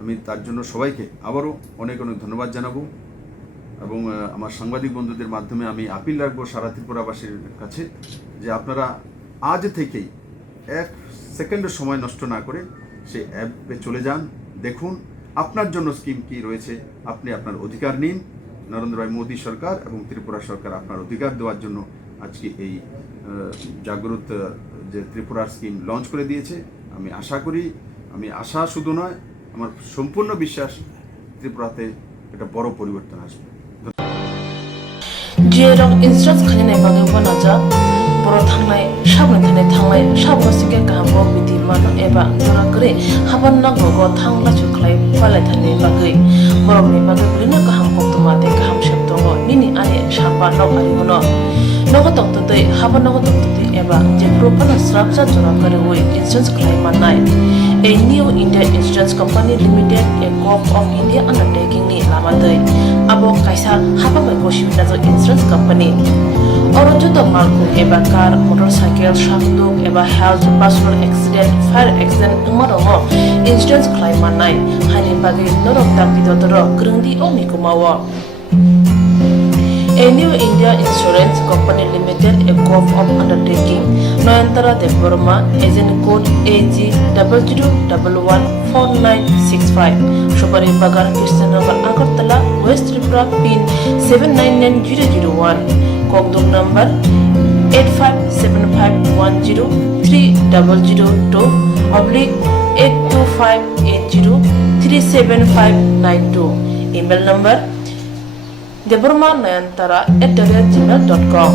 আমি তার জন্য সবাইকে আবারও অনেক অনেক ধন্যবাদ জানাবো। এবং আমার সাংবাদিক বন্ধুদের মাধ্যমে আমি আপিল রাখবো সারা ত্রিপুরাবাসীর কাছে যে আপনারা আজ থেকেই 1 সেকেন্ডের সময় নষ্ট না করে সেই অ্যাপে চলে যান, দেখুন আপনার জন্য স্কিম কি রয়েছে, আপনি আপনার অধিকার নিন। নরেন্দ্র ভাই মোদী সরকার এবং ত্রিপুরা সরকার আপনার অধিকার দেওয়ার জন্য আজকে এই জাগরুত যে ত্রিপুরার স্কিম লঞ্চ করে দিয়েছে। আমি আশা করি, আমি আশা শুধু নয়, আমার সম্পূর্ণ বিশ্বাস ত্রিপুরাতে একটা বড় পরিবর্তন আসবে। জিরং ইনস্ট্রান্স খালিনাय bagay wanaja boro thangnai sabni thane thangnai sabo sike kahamo bidi mano eba jora kore haban na gogo thangla chuklai palai thane bagay borokni bagay bulina kaham koktoma te kaham sheptongo nini ane sapa nok ari mono nogo toktotoi haban nogo toktotoi eba je propana srapsa jora kore oi insurance claim manai a new India Insurance Company Limited, a co-op of India undertaking ni lamadai abo kaisa hababai goshibina jo insurance company orojo to malku eba car motorcycle shakduk eba health personal accident fire accident umarongo insurance claim manai hani bagi norok takbidotoro grungdi omikumawo. A new India Insurance Company Limited, a co-op of undertaking, Noyantara Deborma, agent code AG00114965, Shobari Bagar, Kirstanagar, Agartala, West Tripura, PIN 799001, Kogdum number 857510-825803759 email number debormanayantara@gmail.com.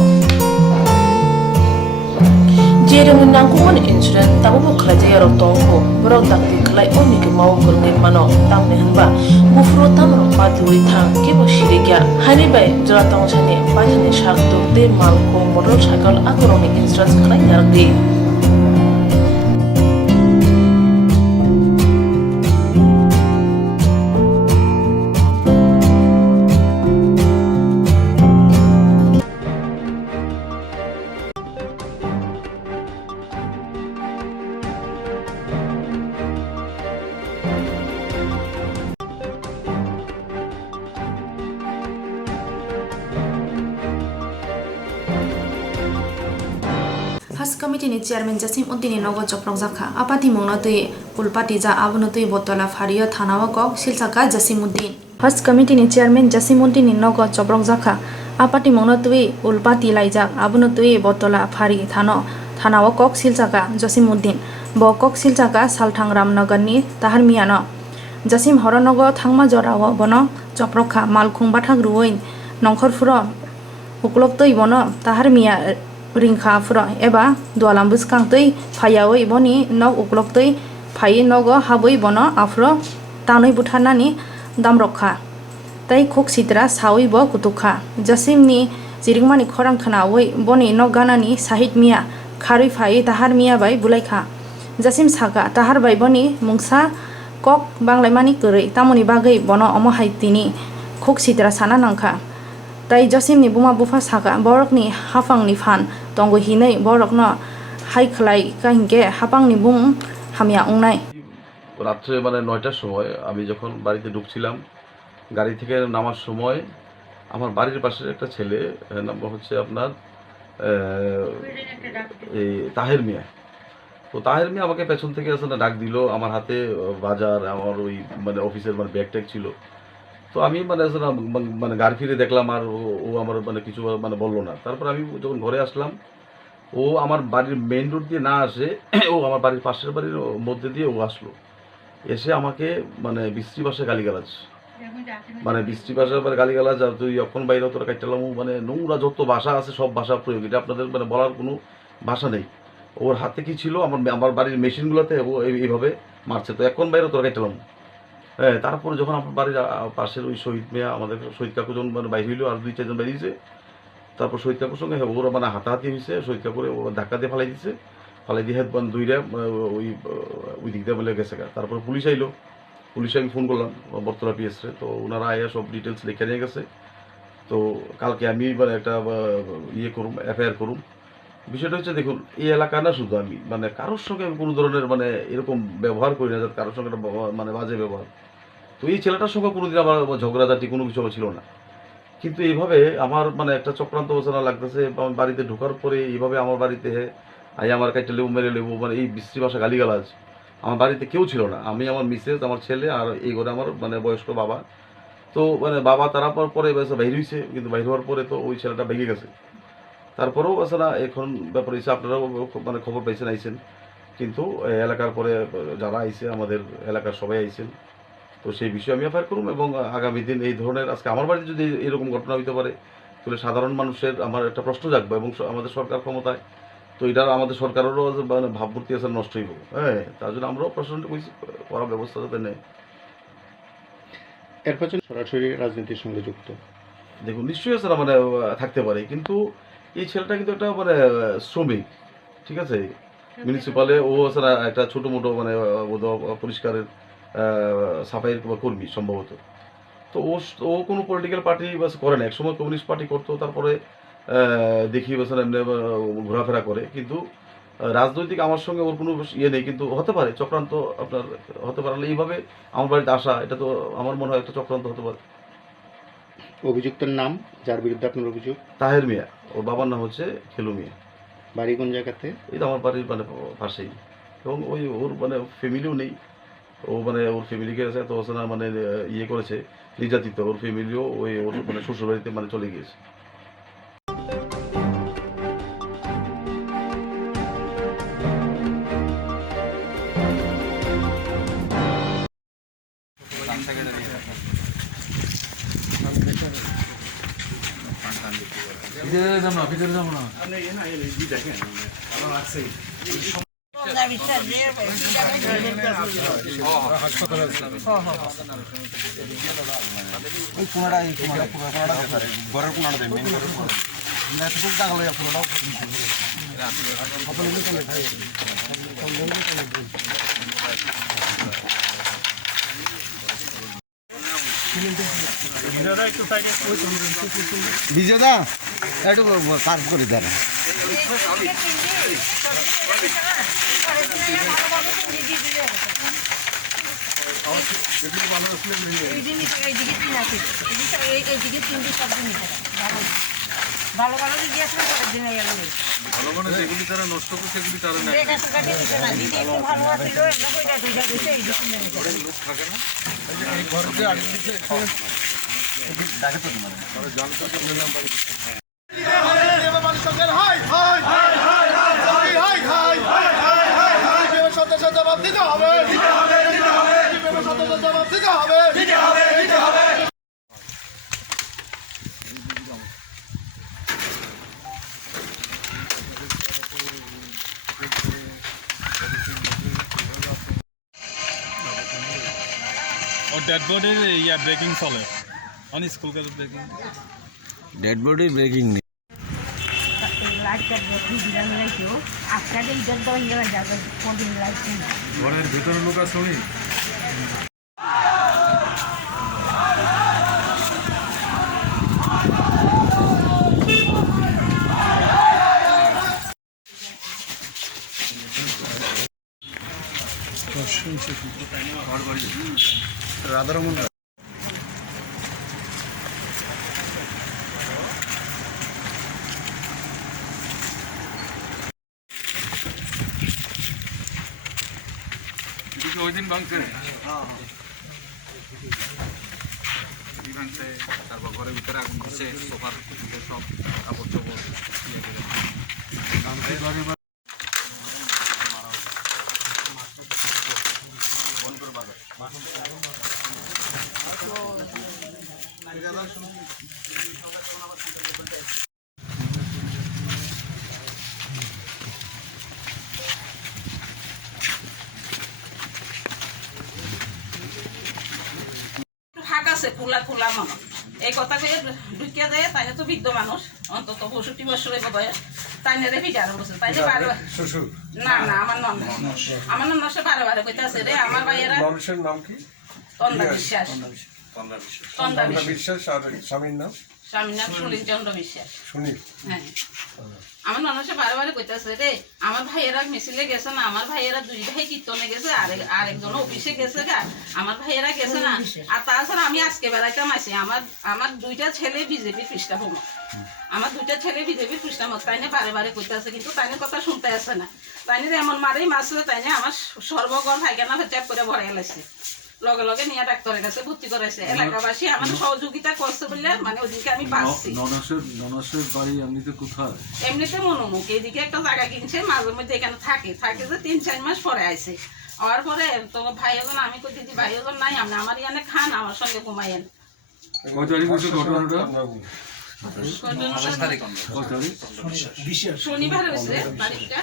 Jereng nangkuman incident tamu kerja yarok tongko berok takti kelai oni ke mau kernet mano tam nehanba bufro tam rompa diwi thang kebo shirikya hani bai jora tong chane pathane shak dokte malko motorcycle akoroni incident kelai yardi. First committee ni chairman Jasim Uddin ni nogo choprok jakha apati mongna tui ulpati ja abono tui botola phariyo thanawa kok silsaka Jasim Uddin. First committee ni chairman Jasim Uddin ni nogo choprok jakha apati mongna tui ulpati laijak abono tui botola phari thanawa kok silsaka Jasim Uddin. Bo kok silsaka Salthang Ramnagar ni tahar miyano Jasim horonogo thangma jorawo bono choprokha malkhung bathak ruoin nongkhor furo uklop tui bono tahar miya ringkha furo eba dualam buskang tui phayawoi boni nog uklok tui phai nogo haboi bono afro tanoi buthanani damrokha tai khok sitra sawi bo kutukha Jasim ni jiringmani khorang khana oi boni nog ganani sahit miya kharui phai tahar miya bai bulaikha Jasim saka tahar bai boni mungsa kok banglaimani korei tamoni bagai bono omo haitini khok sitra sana nangkha tai Jasim ni buma bufa saka borok ni hafang ni fan tongo hinai borok no hai khlai ka hinge hapang ni bung hamya ungnai রাত্রে মানে 9টার সময় আমি যখন বাড়িতে ঢুকছিলাম গাড়ি থেকে নামার সময় আমার বাড়ির পাশের একটা ছেলে নাম হচ্ছে আপনার এই তাহের মিয়া তো তাহের মিয়া আমাকে পেছন থেকে আসলে ডাক দিল আমার হাতে বাজার আমার ওই মানে অফিসের মানে ব্যাগ ট্যাগ ছিল তো আমি মানে আসলে মানে গাড়ি ফিরে দেখলাম আর ও আমার মানে কিছু মানে বললো না তারপর আমি যখন ঘরে আসলাম ও আমার বাড়ির মেইন রোড দিয়ে না আসে ও আমার বাড়ির পাশের বাড়ির মধ্যে দিয়ে ও আসলো এসে আমাকে মানে বৃষ্টি ভাষায় গালিগালাজ মানে বৃষ্টি ভাষার পরে গালিগালাজ আর তুই এখন বাইরে তোরা কাটলাম মানে নোংরা যত ভাষা আছে সব ভাষা প্রয়োগ এটা আপনাদের মানে বলার কোনো ভাষা নেই ওর হাতে কি ছিল আমার বাড়ির মেশিনগুলোতে ও এইভাবে মারছে তো এখন বাইরে তোরা কাটলাম হ্যাঁ তারপরে যখন আমার বাড়ির পাশের ওই শহীদ মেয়া আমাদের শহীদ কাকু যখন মানে বাইরে হইলো আর 2-4 জন বেরিয়েছে তারপর শহীদ কাকুর সঙ্গে ওরা মানে হাতাহাতি হয়েছে শহীদ কাকুরে ও ধাক্কা দিয়ে ফালাই দিছে ফালাই দিয়ে হাত মানে দুইটা ওই দিক দিয়ে বলে গেছে তারপরে পুলিশ আইলো পুলিশে আমি ফোন করলাম বর্তলা পিএসরে তো ওনারা আইয়া সব ডিটেলস লিখে নিয়ে গেছে তো কালকে আমি মানে একটা ইয়ে করুম এফআইআর করুম বিষয়টা হচ্ছে দেখুন এই এলাকা না শুধু আমি মানে কারোর সঙ্গে আমি কোনো ধরনের মানে এরকম ব্যবহার করি না যাতে কারোর সঙ্গে মানে বাজে ব্যবহার তো এই ছেলেটার সঙ্গে কোনোদিন আমার ঝগড়াঝাটি কোনো কিছু ছিল না কিন্তু এইভাবে আমার মানে একটা চক্রান্ত বসানো লাগতেছে বাড়িতে ঢোকার পরে এইভাবে আমার বাড়িতে আই আমার কাছে লেবু মেরে লেবু মানে এই বৃষ্টি ভাষা গালিগালাজ আমার বাড়িতে কেউ ছিল না আমি আমার মিসেস আমার ছেলে আর এই ঘরে আমার মানে বয়স্ক বাবা তো মানে বাবা তারা পরে বাইরে হয়েছে কিন্তু বাইরে হওয়ার পরে তো ওই ছেলেটা ভেঙে গেছে তারপরেও আসলে এখন ব্যাপার হয়েছে আপনারাও মানে খবর পাইছেন আইছেন কিন্তু এলাকার পরে যারা আইছে আমাদের এলাকার সবাই আইছেন তো সেই বিষয়ে আমি এফআইআর করুম এবং আগামী দিন এই ধরনের আজকে আমার বাড়িতে যদি এরকম ঘটনা হইতে পারে তাহলে সাধারণ মানুষের আমার একটা প্রশ্ন জাগবে এবং আমাদের সরকার ক্ষমতায় তো এটা আমাদের সরকারেরও মানে ভাবমূর্তি আছে নষ্ট হইব হ্যাঁ তার জন্য আমরাও প্রশাসনটা করার ব্যবস্থা যাতে নেয় এর পেছনে সরাসরি রাজনীতির সঙ্গে যুক্ত দেখুন নিশ্চয়ই আছে মানে থাকতে পারে কিন্তু এই ছেলেটা কিন্তু একটা মানে শ্রমিক ঠিক আছে মিউনিসিপালে ও আছে না একটা ছোটো মোটো মানে পরিষ্কারের সাফাইয়ের কর্মী সম্ভবত তো ও কোনো পলিটিক্যাল পার্টি বাস করে না একসময় কমিউনিস্ট পার্টি করতো তারপরে দেখি বছর এমনি ঘোরাফেরা করে কিন্তু রাজনৈতিক আমার সঙ্গে ওর কোনো ইয়ে নেই কিন্তু হতে পারে চক্রান্ত আপনার হতে পারে এইভাবে আমার বাড়িতে আসা এটা তো আমার মনে হয় একটা চক্রান্ত হতে পারে অভিযুক্তের নাম যার বিরুদ্ধে আপনার অভিযোগ তাহের মিয়া ওর বাবার নাম হচ্ছে খেলু মিয়া বাড়ি কোন জায়গাতে এই তো আমার বাড়ির মানে পাশেই এবং ওই ওর মানে ফ্যামিলিও নেই ও মানে ওর ফ্যামিলিকে এত না মানে ইয়ে করেছে নির্যাতিত ওর ফ্যামিলিও ওই ওর মানে শ্বশুরবাড়িতে মানে চলে গিয়েছে বিজয়দা একটু কাজ করে দেন ভালো ভালো দিদি আসলে পরের দিনে গেল ভালো মানে যেগুলি তারা নষ্ট করছে সেগুলি তারা নেয় দিদি একটু ভালো আছিল লোক থাকে না এই ঘরে যে আগে দেখে তো মানে তারা জানতো যে নিলাম বাড়ি ডেড বডির ইয়া ব্রেকিং চলে on school college breaking dead body breaking নেই ঘরের ভিতরে লোক আছে শুনি রাধারমন ওই দিন ভাঙছে তারপর ঘরের ভিতরে আগুন দিচ্ছে সোফার সব কাপড় চোপড় ফাঁক আছে খোলা খোলা মানুষ এই কথা কয়ে ঢুকিয়া যায় তাই তো বৃদ্ধ মানুষ অন্তত 65 বছরের বয়স তাই নেড়ে পিটার বসে তাই বারবার না না আমার নাম নষ্ট বারে কইতাছে রে আমার ভাইয়েরা মানুষের নাম কি তন্দা বিশ্বাস তন্দা বিশ্বাস আর স্বামীর নাম সুনীল চন্দ্র বিশ্বাস শুনি হ্যাঁ আমার ননসে বারে কইতাছে রে আমার ভাইয়েরা মিছিলে গেছে না আমার ভাইয়েরা দুই ভাই কীর্তনে গেছে আরেকজন অফিসে গেছে গা আমার ভাইয়েরা গেছে না আর তাছাড়া আমি আজকে বেড়াইতাম আসি আমার দুইটা ছেলে বিজেপির পৃষ্ঠাভূমি আমার দুইটা ছেলে বিজেপির পৃষ্ঠাভূমি তাই না বারে কইতাছে কিন্তু তাই কথা শুনতে আসে না তাই না এমন মারেই মারছিল তাই না আমার সর্বগর ভাইখানা চাপ করে ভরাই লাগছে লগে লগে নিয়ে ডাক্তারের কাছে ভর্তি করেছে এলাকাবাসী আমার সহযোগিতা করছে বলে মানে ওদিকে আমি বাঁচছি ননসের বাড়ি এমনিতে কোথায় এমনিতে মনোমুখ এদিকে একটা জায়গা কিনছে মাঝে মধ্যে এখানে থাকে যে 3-4 মাস পরে আইছে হওয়ার পরে তো ভাই এখন আমি কই দিদি ভাই এখন নাই আপনি আমার ইয়ানে খান আমার সঙ্গে ঘুমাইয়েন শনিবার হয়েছে তারিখটা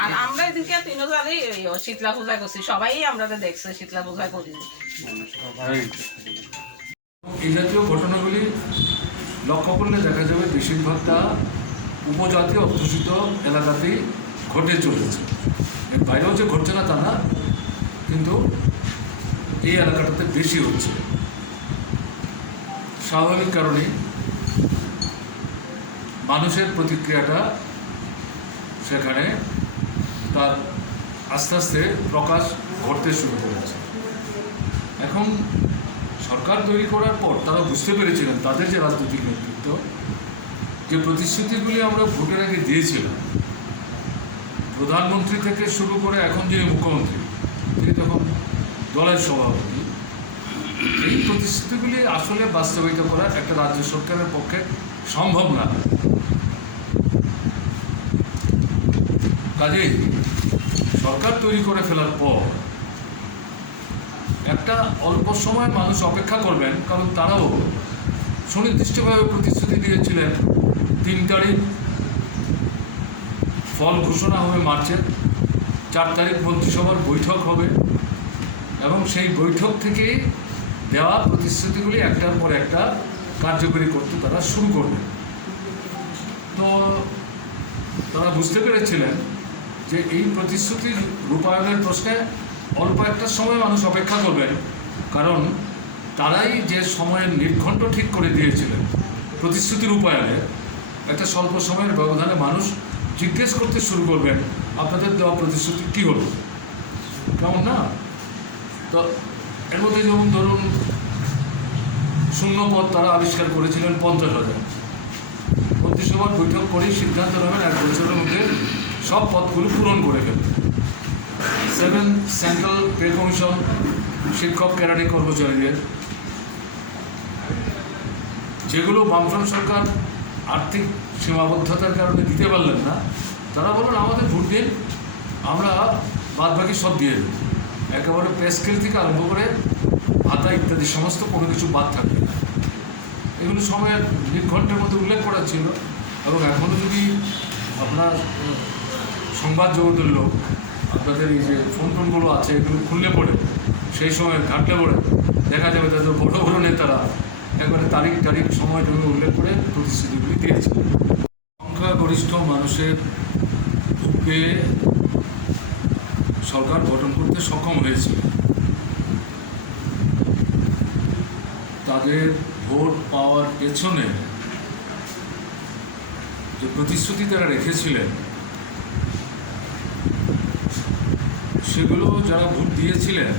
আর আমরা এদিকে 3 জালে শীতলা পূজা করছি সবাই আমরা দেখছে শীতলা পূজা করি এই জাতীয় ঘটনাগুলি লক্ষ্য করলে দেখা যাবে বেশিরভাগটা উপজাতীয় অধ্যুষিত এলাকাতেই ঘটে চলেছে এর বাইরেও যে ঘটছে না তা না কিন্তু এই এলাকাটাতে বেশি হচ্ছে স্বাভাবিক কারণে মানুষের প্রতিক্রিয়াটা সেখানে তার আস্তে আস্তে প্রকাশ ঘটতে শুরু করেছে এখন সরকার তৈরি করার পর তারা বুঝতে পেরেছিলেন তাদের যে রাজনৈতিক নেতৃত্ব যে প্রতিশ্রুতিগুলি আমরা ভোটের আগে দিয়েছিলাম প্রধানমন্ত্রী থেকে শুরু করে এখন যিনি মুখ্যমন্ত্রী তিনি তখন দলের সভাপতি এই প্রতিশ্রুতিগুলি আসলে বাস্তবায়িত করা একটা রাজ্য সরকারের পক্ষে সম্ভব না কাজেই সরকার তৈরি করে ফেলার পর একটা অল্প সময় মানুষ অপেক্ষা করবেন, কারণ তারাও সুনির্দিষ্টভাবে প্রতিশ্রুতি দিয়েছিলেন 3 তারিখ ফল ঘোষণা হবে মার্চের, 4 তারিখ মন্ত্রিসভার বৈঠক হবে এবং সেই বৈঠক থেকেই দেওয়া প্রতিশ্রুতিগুলি একটার পর একটা কার্যকরী করতে তারা শুরু করবে। তো তারা বুঝতে পেরেছিলেন যে এই প্রতিশ্রুতির রূপায়ণের প্রশ্নে অল্প একটা সময় মানুষ অপেক্ষা করবেন, কারণ তারাই যে সময়ের নির্ঘণ্ট ঠিক করে দিয়েছিলেন প্রতিশ্রুতি রূপায়ণে, একটা স্বল্প সময়ের ব্যবধানে মানুষ জিজ্ঞেস করতে শুরু করবেন আপনাদের দেওয়া প্রতিশ্রুতি কী হলো, কেমন না? তো এর মধ্যে যেমন ধরুন শূন্য পদ তারা আবিষ্কার করেছিলেন 50,000। মন্ত্রিসভার বৈঠক করেই সিদ্ধান্ত নেবেন 1 বছরের মধ্যে সব পদগুলো পূরণ করে ফেলবে। 7 সেন্ট্রাল পে কমিশন শিক্ষক ক্যাডারে কর্মচারীদের, যেগুলো বামফ্রন্ট সরকার আর্থিক সীমাবদ্ধতার কারণে দিতে পারলেন না, তারা বললেন আমাদের ভোট দিন, আমরা বাদবাকি সব দিয়ে দেব, একেবারে পে স্কেল থেকে আরম্ভ করে ভাতা ইত্যাদি সমস্ত কোনো কিছু বাদ থাকবে না। এগুলো সময়ের নির্ঘণ্টের মধ্যে উল্লেখ করা ছিল এবং এখনও যদি আপনার সংবাদ জগতের লোক আপনাদের এই যে ফোনগুলো আছে এগুলো খুললে পড়ে, সেই সময় ঘাটলে পড়ে দেখা যাবে তাদের বড় বড় নেতারা একবারে তারিখ সময় জন্য উল্লেখ করে প্রতিশ্রুতিগুলি দিয়েছে। সংখ্যাগরিষ্ঠ মানুষের পেয়ে সরকার গঠন করতে সক্ষম হয়েছিল। তাদের ভোট পাওয়ার পেছনে যে প্রতিশ্রুতি তারা রেখেছিলেন, সেগুলো যারা ভোট দিয়েছিলেন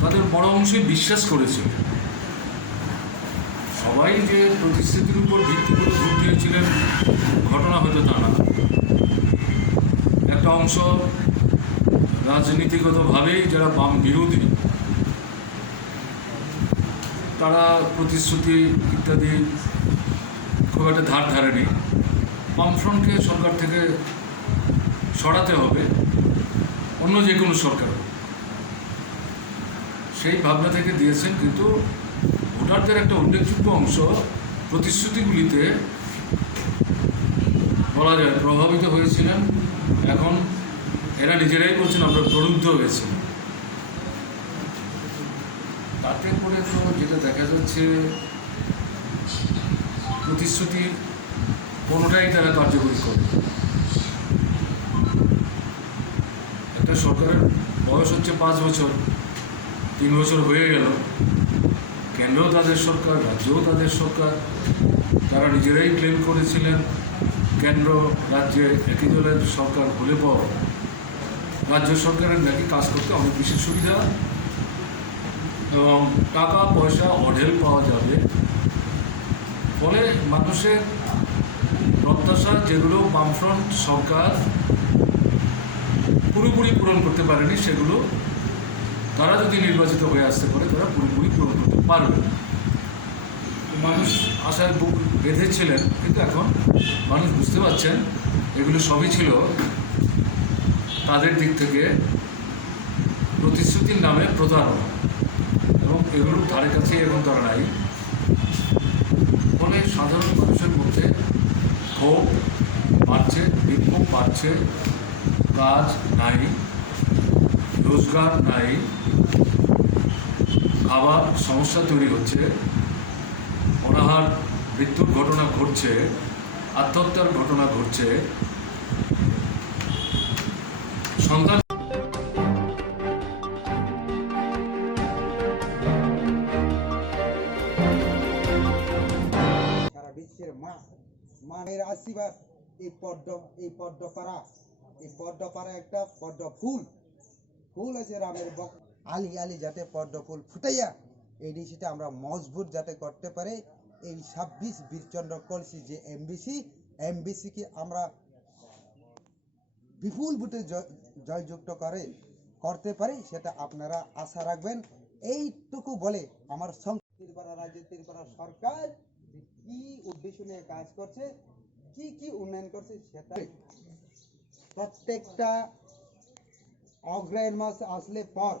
তাদের বড় অংশই বিশ্বাস করেছিল। সবাই যে প্রতিশ্রুতির উপর ভিত্তি করে ভোট দিয়েছিলেন ঘটনা হয়তো তা না। একটা অংশ রাজনীতিগতভাবেই যারা বাম বিরোধী, তারা প্রতিশ্রুতি ইত্যাদি খুব একটা ধার ধারেনি। বামফ্রন্টকে সরকার থেকে সরাতে হবে, অন্য যে কোনো সরকার, সেই ভাবনা থেকে দিয়েছেন। কিন্তু ভোটারদের একটা উল্লেখযোগ্য অংশ প্রতিশ্রুতিগুলিতে বলা যায় প্রভাবিত হয়েছিলেন। এখন এরা নিজেরাই বলছেন আমরা প্রলুব্ধ হয়েছি। তাতে করে তো যেটা দেখা যাচ্ছে প্রতিশ্রুতি কোনোটাই তারা কার্যকরী করে। একটা সরকারের বয়স হচ্ছে 5 বছর, 3 বছর হয়ে গেল, কেন্দ্রও তাদের সরকার, রাজ্যও তাদের সরকার। তারা নিজেরাই ক্লেম করেছিলেন কেন্দ্র রাজ্যে একই দলের সরকার হলে পর রাজ্য সরকারের নাকি কাজ করতে অনেক বেশি সুবিধা এবং টাকা পয়সা অঢেল পাওয়া যাবে। ফলে মানুষের প্রত্যাশা যেগুলো বামফ্রন্ট সরকার পুরোপুরি পূরণ করতে পারেনি, সেগুলো তারা যদি নির্বাচিত হয়ে আসতে পারে তারা পুরোপুরি পূরণ করতে পারবে। মানুষ আশায় বুক বেঁধেছিলেন, কিন্তু এখন মানুষ বুঝতে পারছেন এগুলো সবই ছিল তাদের দিক থেকে প্রতিশ্রুতির নামে প্রতারণা, এবং এগুলোর ধারে কাছে এখন তারা নাই। ফলে সাধারণ মানুষের মধ্যে ক্ষোভ বাড়ছে, বিক্ষোভ বাড়ছে, কাজ নাই, রোজগার নাই, খাবার সমস্যা তৈরি হচ্ছে, অনাহার মৃত্যুর ঘটনা ঘটছে, আত্মহত্যার ঘটনা ঘটছে, সন্তান সারা বিশ্বের মায়ের আশীর্বাদ এই পদ্মপাড়া একটা পদ্ম ফুল আছে রামের আলি যাতে পদ্ম ফুল ফুটাইয়া এই ডিসিটা আমরা মজবুত যাতে করতে পারে। এই 26 বীরচন্দ্র কলসি যে এমবিসি কে আমরা বিপুল ভোটে জয়যুক্ত করতে পারি, সেটা আপনারা আশা রাখবেন। এইটুকু বলে আমার ত্রিপুরা রাজ্য ত্রিপুরা সরকার কি উদ্দেশ্য নিয়ে কাজ করছে, কি উন্নয়ন করছে, সেটা প্রত্যেকটা অগ্রায়ণ মাস আসলে পর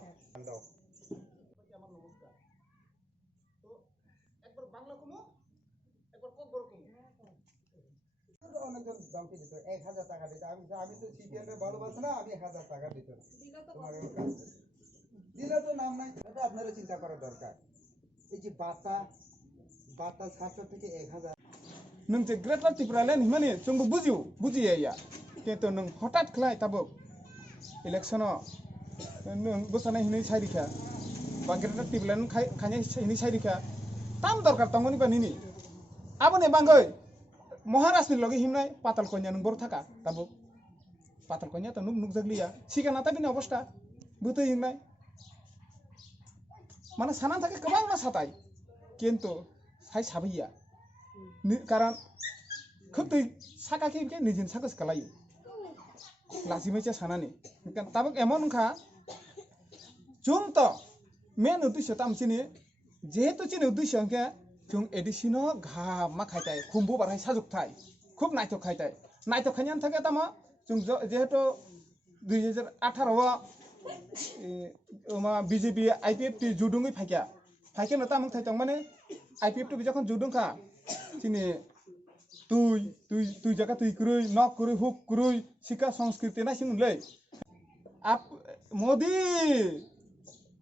অনেকজন ধমকি দিত 1000 টাকা দিত আমি তো সিপিএম এর ভালোবাসি না আমি 1000 টাকা দিত তোমার দিলে তো নাম নাই এটা আপনারা চিন্তা করা দরকার এই যে বাতা ছাত্র থেকে 1000 नों जे ग्रेटर त्रिपुरालेण्ड हिमानि जोंबो बुजियो या किन्तु नों हठाৎ खालाय ताबो इलेक्शनाव नों बोसानाय हिनै साइरिखा बा ग्रेटर त्रिपुरालेण्ड खायनाय हिनै साइरिखा ताम दरकार तंगनि बानिनि आबने बांगै महाराष्ट्रनि लगे हिमनाय पाताल कन्या नों बर थाका ताबो पाताल कन्या त नों नुकजागलिया सिगाना ताबिनि अवस्था बुतै हिमनाय माने साना थाके गोबां मा साताय किन्तु साइ साबैया कारण खोब दै साकाखै निजिन साकस खालायो लाजिमैसे सानानि ताबक एमन खा जों तो मेन उद्देश्य तामसिनि जेहेतु चिनि उद्देश्य के जों एडिसिनो घा मा खायताय खुम्बु बारहाय साजुकथाय खूब नायतो खायताय नायतो खायनान थाके तामा जों जेहेतु 2018 मा बीजेपी आईपीएफ टी जुदुङै फायके न तामं थायतों माने आईपीएफ टी जखन जुदुंखा चिनि तुई जगह तुई कुरुई नक कुरुई हुक कुरुई शिक्षा संस्कृति ना सिमुलै आप मोदी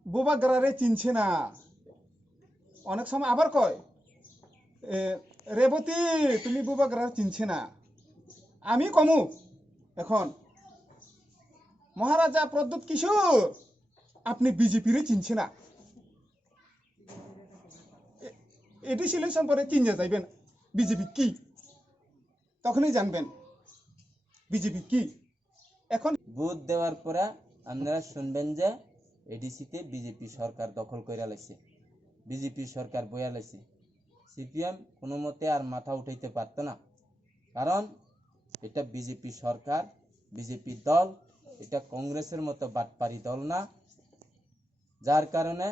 बोबा गरारे चिनছে না অনেক সময় আবার কয় রেবতী তুমি বুবা গরারে চিনছে না আমি কমু এখন মহারাজা প্রদ্যুৎ কিশোর আপনি বিজেপিরে চিনছে না এটি সিলেকশন পরে চিনজা যাইবেন বিজেপি কি তখনই জানবেন বিজেপি কি এখন ভোট দেওয়ার পরে আপনারা শুনবেন যে এডিসিতে বিজেপি সরকার দখল কইরা লাইছে বিজেপি সরকার বয়া লাইছে সিপিএম কোনো মতে আর মাথা উঠাইতে পারত না কারণ এটা বিজেপি সরকার বিজেপি দল এটা কংগ্রেসের মতো বাটপারি দল না যার কারণে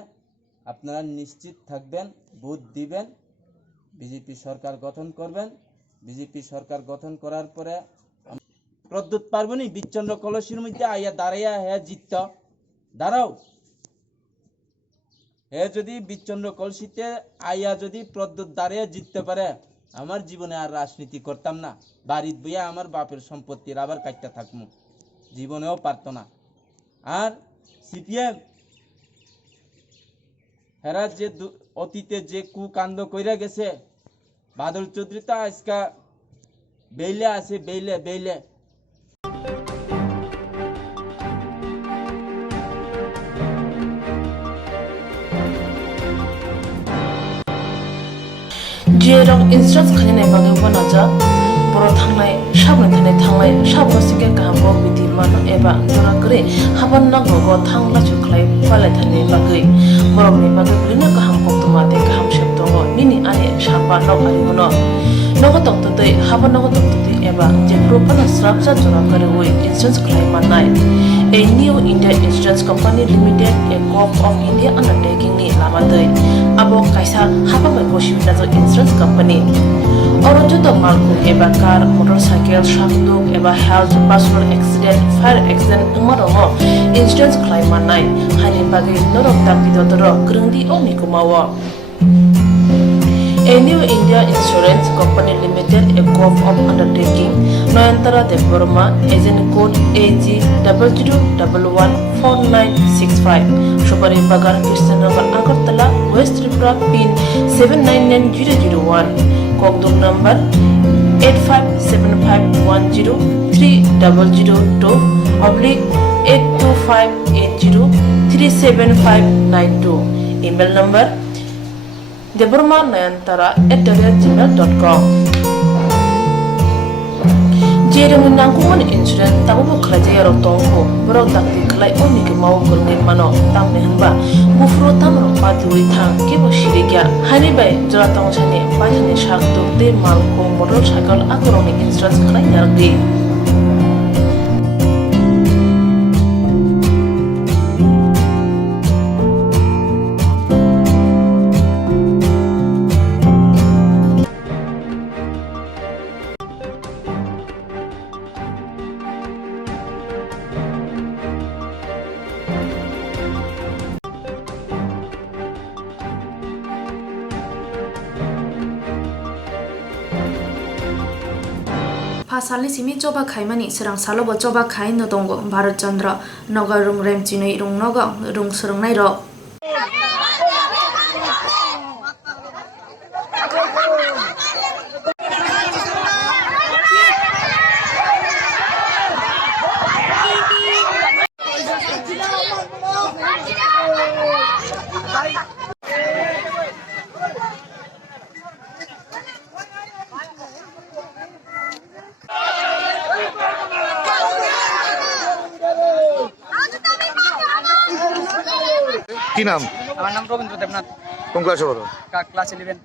আপনারা নিশ্চিত থাকবেন ভোট দিবেন বিজেপি সরকার গঠন করবেন বিজেপি সরকার গঠন করার পরে প্রদ্যুৎ পারবনি বিচন্দ্র কলসির মধ্যে আইয়া দাঁড়াইয়া হ্যাঁ জিতত দাঁড়াও হে যদি বিচন্দ্র কলসিতে আইয়া যদি প্রদ্যুৎ দাঁড়িয়ে জিততে পারে আমার জীবনে আর রাজনীতি করতাম না বাড়িত বইয়া আমার বাপের সম্পত্তির আবার কাটতে থাকবো জীবনেও পারত না আর সিপিএম হেরা যে অতীতে যে কুকাণ্ড কইরা গেছে বাদল চৌধুরী তো আজকা বেইলে আছে বেইলে जेराव इन्सुरेन्स खालामनाय बागै बनाजा बर' थांनाय साबनो थांनाय साबनो सिगे गाहामखौ बिदि मान एबा जरा करे हाबान नांगौ थांला सुख्लाय फालाय थानाय बागै बर'नि बागै बिनो गाहामखौ तमाते गाहाम सेब दङ बिनि आने साबा राव आरिमोन नगद तंतै हाबान नगद तंतै एबा जे प्रोपान स्ट्राक्चार जरा करे वे इन्सुरेन्स खालामनाय A new India Insurance Company Limited, a co-op of India undertaking ni lamadai. Abo kaisa haba mai koshibina jo insurance company. Oro joto malku eba car, motorcycle, shakduk eba health, personal accident, fire accident umarongo insurance claim manai. Hani bagi norok tapi dodoro grungdi oni kumawa. A new India Insurance Company Limited, a co-op of undertaking, Noyantara Deborma, agent code AG00114965, Shubari Bagar, Krishnagar, Agartala, West Tripura, pin 799001, Kokduk number 8575103000/82580375592, email number deborma9antara@gmail.com. Jereng nangkuman insurance tabu kerja ya rotongko berok takti kelai oni ke mau kernet mano tam nehanba bufro tam ropa dui thang ke bosiriga hani bai jora tong chane pajane shak to de malko motorcycle akoroni insurance kelai yardi. salni simi coba khaimani serang salobo coba khai no tongo Bharat Chandra noga rung rem chinoi rung noga rung serengnai ro কি নাম? আমার নাম রবীন্দ্র দেবনাথ। কোন ক্লাসে পড়ো? Class 11।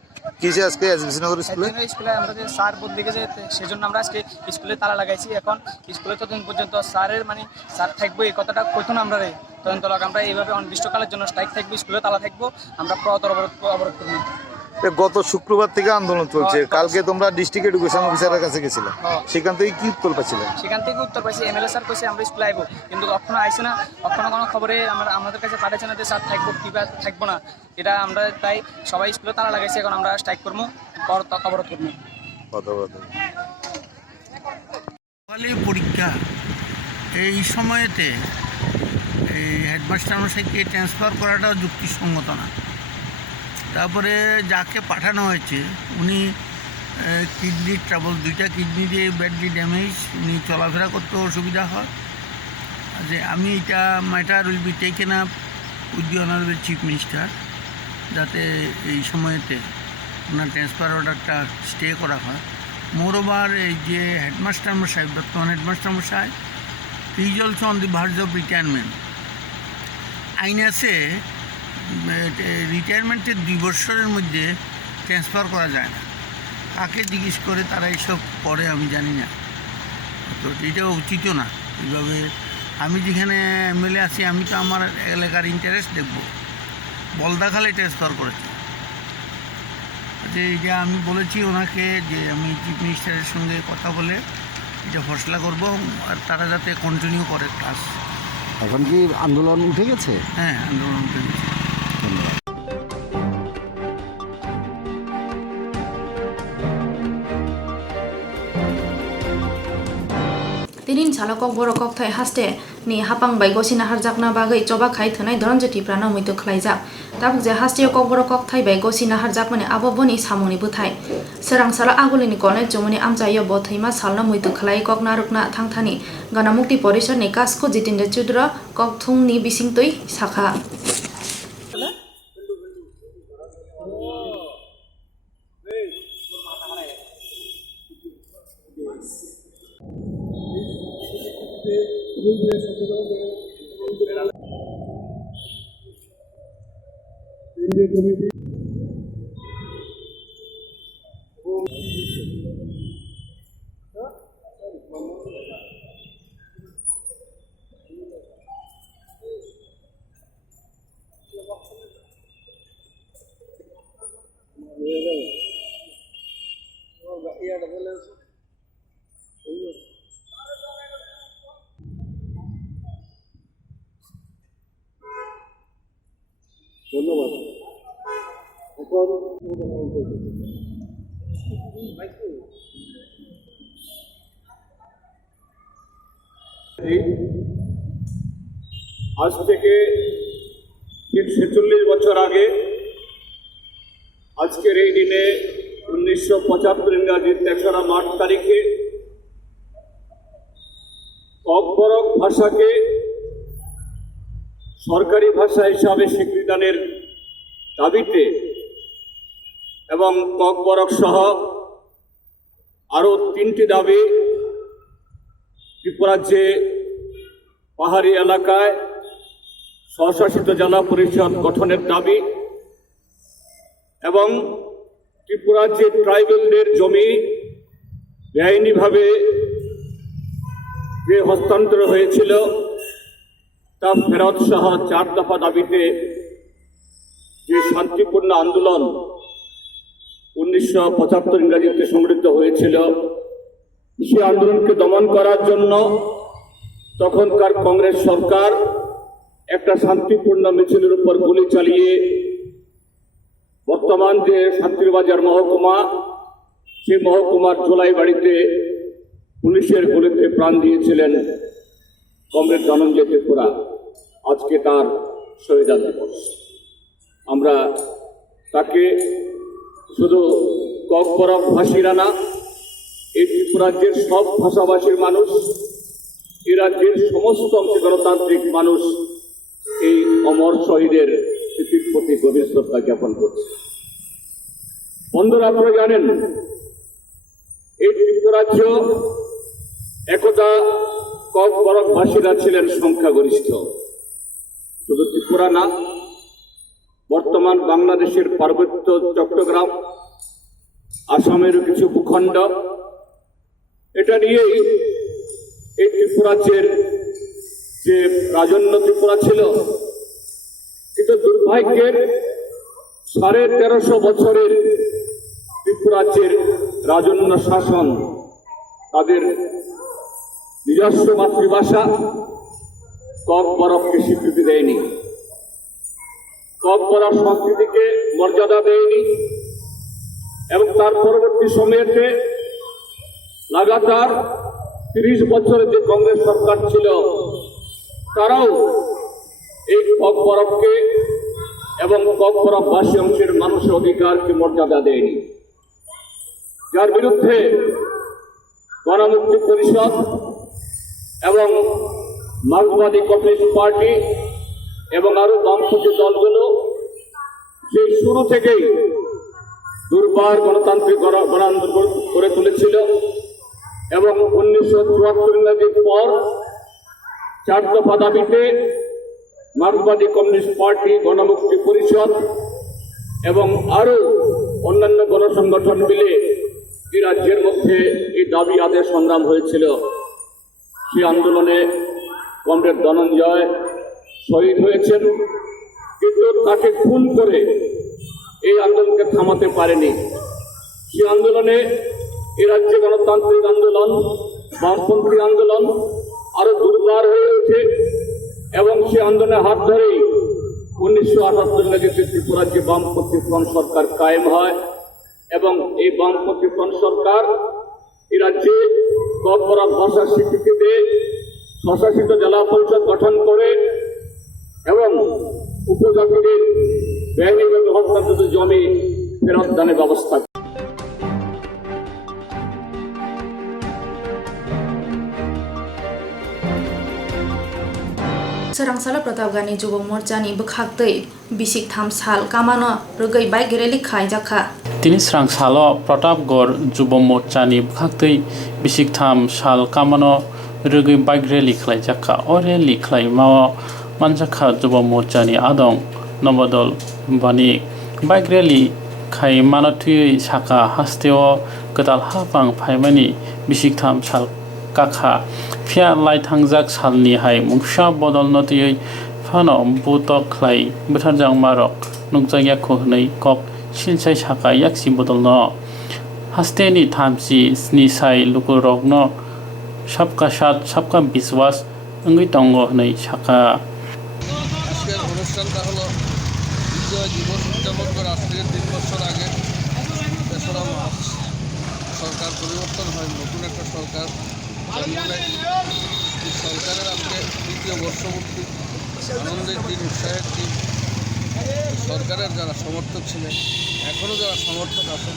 কিসে আজকে SBC নগর স্কুলে? স্কুলে আমরা যে স্যার বদলে গেছে সেজন্য আমরা আজকে স্কুলে তালা লাগাইছি। এখন স্কুলে ততদিন পর্যন্ত স্যারের মানে স্যার থাকবো এই কথাটা কইতো না আমরা তখন তো আমরা এইভাবে অনির্দিষ্টকালের জন্য স্ট্রাইক থাকবো, স্কুলে তালা থাকবো, আমরা অবরোধ করবো। গত শুক্রবার থেকে আন্দোলন চলছে, কালকে তোমরা ডিস্ট্রিক্ট এডুকেশন অফিসারের কাছে গেছিলে, সেখান থেকে কি উত্তর পাচ্ছিলে? সেখান থেকে উত্তর পাইছি এমএলএ স্যার কইছে আমরা স্কুলে আইবো, কিন্তু কখনো আইছে না, কখনো কোনো খবরে আমাদের কাছে পাঠাচ্ছে না যে স্যার থাকবো কিংবা থাকবো না। এটা আমরা তাই সবাই স্কুলে তালা লাগাইছি, এখন আমরা স্ট্রাইক করবো, অবরোধ করবো। পরীক্ষা এই সময়েতে এই হেডমাস্টার মশাইকে ট্রান্সফার করাটাও যুক্তিসঙ্গত না। তারপরে যাকে পাঠানো হয়েছে উনি কিডনির ট্রাবল, 2টা কিডনি দিয়ে ব্যাডলি ড্যামেজ, উনি চলাফেরা করতে অসুবিধা হয়। যে আমি এটা matter will be taken up with the honourable chief minister, যাতে এই সময়তে ওনার ট্রান্সফার অর্ডারটা স্টে করা হয়। মোরওভার এই যে হেডমাস্টার মশাই, বর্তমান হেডমাস্টার মশাই is also on the verge of retirement. আইন আছে রিটায়ারমেন্টের 2 বছরের মধ্যে ট্রান্সফার করা যায় না। কাকে জিজ্ঞেস করে তারা এইসব করে আমি জানি না, তো এটা উচিতও না এইভাবে। আমি যেখানে এমএলএ আছি আমি তো আমার এলাকার ইন্টারেস্ট দেখব। বলদাখালে ট্রান্সফার করেছে, যে এটা আমি বলেছি ওনাকে যে আমি চিফ মিনিস্টারের সঙ্গে কথা বলে এটা ফসলা করব, আর তারা যাতে কন্টিনিউ করে ক্লাস। এখন কি আন্দোলন উঠে গেছে? হ্যাঁ, আন্দোলন উঠে গেছে। Tinin chala kok borok kok thai haste ni hapang bai gosina harjakna bagai coba khai thanai Dhananjoti prana muitu khlaijak tabuk je haste kok borok kok thai bai gosina harjak mane abo boni samoni buthai serang sala agulini kone jomuni amchayo bo thaima salna muitu khlai kok narukna thangthani gana mukti porishor ni kasko Jitendra Chudra kok thungni bisingtoi sakha ধন্যবাদ। আজ থেকে ঠিক 46 বছর আগে আজকের এই দিনে 1975 ইংরাজির 3রা March তারিখে ককবরক ভাষাকে সরকারি ভাষা হিসাবে স্বীকৃতিদানের দাবিতে এবং ককবরক সহ আরও 3টি দাবি ত্রিপুরাজ্যে পাহাড়ি এলাকায় স্বশাসিত জেলা পরিষদ গঠনের দাবি এবং ত্রিপুরাজ্যে ট্রাইবেলদের জমি বেআইনিভাবে যে হস্তান্তর হয়েছিল তা ফেরত সহ 4 দফা দাবিতে যে শান্তিপূর্ণ আন্দোলন 1975 ইংরাজিতে সংগঠিত হয়েছিল, সে আন্দোলনকে দমন করার জন্য তখনকার কংগ্রেস সরকার একটা শান্তিপূর্ণ মিছিলের উপর গুলি চালিয়ে বর্তমান যে শান্তিরবাজার মহকুমা, সেই মহকুমার জোলাই বাড়িতে পুলিশের গুলিতে প্রাণ দিয়েছিলেন কমরেড ধনঞ্জয় ত্রিপুরা। আজকে তার শহীদ দিবস। আমরা তাকে শুধু ককবরক ভাষীরা না, এই ত্রিপুরাজ্যের সব ভাষাভাষীর মানুষ, এই রাজ্যের সমস্ত অংশে গণতান্ত্রিক মানুষ এই অমর শহীদের স্মৃতির প্রতি গভীর শ্রদ্ধা জ্ঞাপন করছে। বন্ধুরা, আপনারা জানেন এই ত্রিপুরাজ্য একদা ককবরক ভাষীরা ছিলেন সংখ্যাগরিষ্ঠ। শুধু ত্রিপুরা না, বর্তমান বাংলাদেশের পার্বত্য চট্টগ্রাম, আসামেরও কিছু ভূখণ্ড, এটা নিয়েই এই ত্রিপুরাজ্যের যে রাজন্য ত্রিপুরা ছিল, কিন্তু দুর্ভাগ্যের 1350 বছরের ত্রিপুরাজ্যের রাজন্য শাসন তাদের নিজস্ব মাতৃভাষা ককবরককে স্বীকৃতি দেয়নি, ককবরক সংস্কৃতিকে মর্যাদা দেয়নি এবং তার পরবর্তী সময়েতে লাগাতার 30 বছরের যে কংগ্রেস সরকার ছিল তারাও এই ককবরককে এবং ককবরকবাসী অংশের মানুষের অধিকারকে মর্যাদা দেয়নি, যার বিরুদ্ধে গণমুক্তি পরিষদ এবং মার্ক্সবাদী কমিউনিস্ট পার্টি এবং আরো বামপন্থী দলগুলো সেই শুরু থেকেই দুর্বার গণতান্ত্রিক গণআন্দোলন করে তুলেছিল এবং 1974 ইংরেজির পর 4 দফা দাবিতে মার্ক্সবাদী কমিউনিস্ট পার্টি, গণমুক্তি পরিষদ এবং আরো অন্যান্য গণসংগঠন মিলে এই রাজ্যের মধ্যে এই দাবি আদায় সংগ্রাম হয়েছিল। সেই আন্দোলনে কমরেড ধনঞ্জয় শহীদ হয়েছেন, কিন্তু তাকে খুন করে এই আন্দোলনকে থামাতে পারেনি। সেই আন্দোলনে এই রাজ্যে গণতান্ত্রিক আন্দোলন, বামপন্থী আন্দোলন আরো দুর্বার হয়ে ওঠে এবং সেই আন্দোলনের হাত ধরেই 1978 ইংরেজিতে ত্রিপুরাজ্যে বামপন্থী ফ্রন্ট সরকার কায়েম হয় এবং এই বামপন্থী ফ্রন্ট সরকার এই রাজ্যে ককবরক ভাষার স্বীকৃতি দিয়ে স্বশাসিত জেলা পরিষদ গঠন করে এবং উপজাতিদের বেআইনিভাবে হস্তান্তরিত জমি ফেরত দানের ব্যবস্থা। सोरांसाला प्रताप गानी जुब मोर्चानि बखाक्तै बिसिक 3 साल कामानो रुगै बाइक गेरेलि खाइजाखा তিনি স্রাংসাল প্রতাপগড় যুব মোর্চানি বখাক্তৈ বিসিক 3 সাল কামানো রুগৈ বাইক রেলি খাইজাখা ও রেলি খাইমাও মানজাখা যুব মোর্চানি আদং নবদল বানি বাইক রেলি খাই মানথুই সাকা হাস্তেও গদাল हाफां फाइमानि बिसिक 3 साल काखा फिया लाई थांजाक सालनि हाय मुंसा बदल नतियै फानो बुतक ख्लाय बोथारजां मारक नुकजाया खहनै कक सिनसाय साका याक्सि बदलनो हास्तेनि थामसि स्नि साय लुकुरकनो सबका साथ सबका विश्वास अंगै दंग हनै साका আজকের অনুষ্ঠানটা হলো বিজয় দিবস উদযাপন করে আজ থেকে 3 বছর আগে তেসরা মার্চ সরকার পরিবর্তন হয়, নতুন একটা সরকার সরকারের আজকে দ্বিতীয় বর্ষপূর্তি, আনন্দের দিন, উৎসাহের দিন। সরকারের যারা সমর্থক ছিলেন, এখনও যারা সমর্থক আছেন,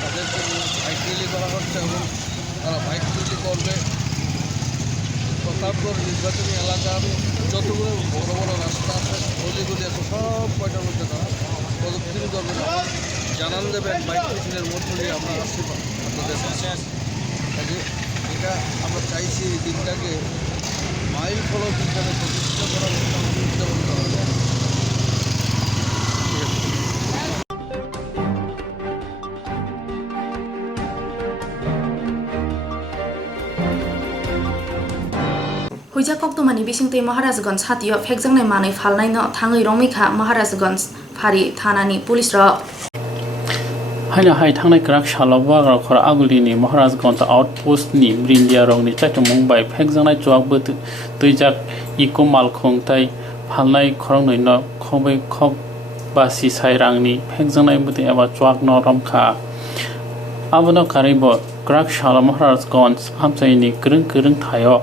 তাদেরকে নিয়ে বাইক র্যালি করা হচ্ছে এবং তারা বাইক র্যালি করবে। প্রতাপগড় নির্বাচনী এলাকার যতগুলো বড় বড় রাস্তা আছে, অলিগুলি আছে, সব কয়টার মধ্যে তারা প্রদক্ষিণ করবেন, জানান দেবেন বাইক মিছিলের মধ্য দিয়ে আমরা আসছি আপনাদের কাছে। এটা আমরা চাইছি এই দিনটাকে মাইল ফলক হিসাবে প্রতিষ্ঠা করার জন্য উদযাপন করা যায়। हुइजा कक्तमानि बिसिंतै महाराजगंज हातियो फेकजांनाय मानै फालनायनो थाङै रंमिखा महाराजगंज फारि थानानि पुलिस र हायना हाय थांनाय क्राक सालावा खर आगुलिनि महाराजगंज आउटपोस्टनि ब्रिन्दिया रंनि चाइटमं बाय फेकजांनाय चुआकबो तैजाक इको मालखंथाय फालनाय खरंनैनो खबै खब बासि सायरांनि फेकजांनाय मते एबा चुआक न रमखा आबनो कारिबो ग्राक शाला महाराजगंज हामसायनि गोरों थायो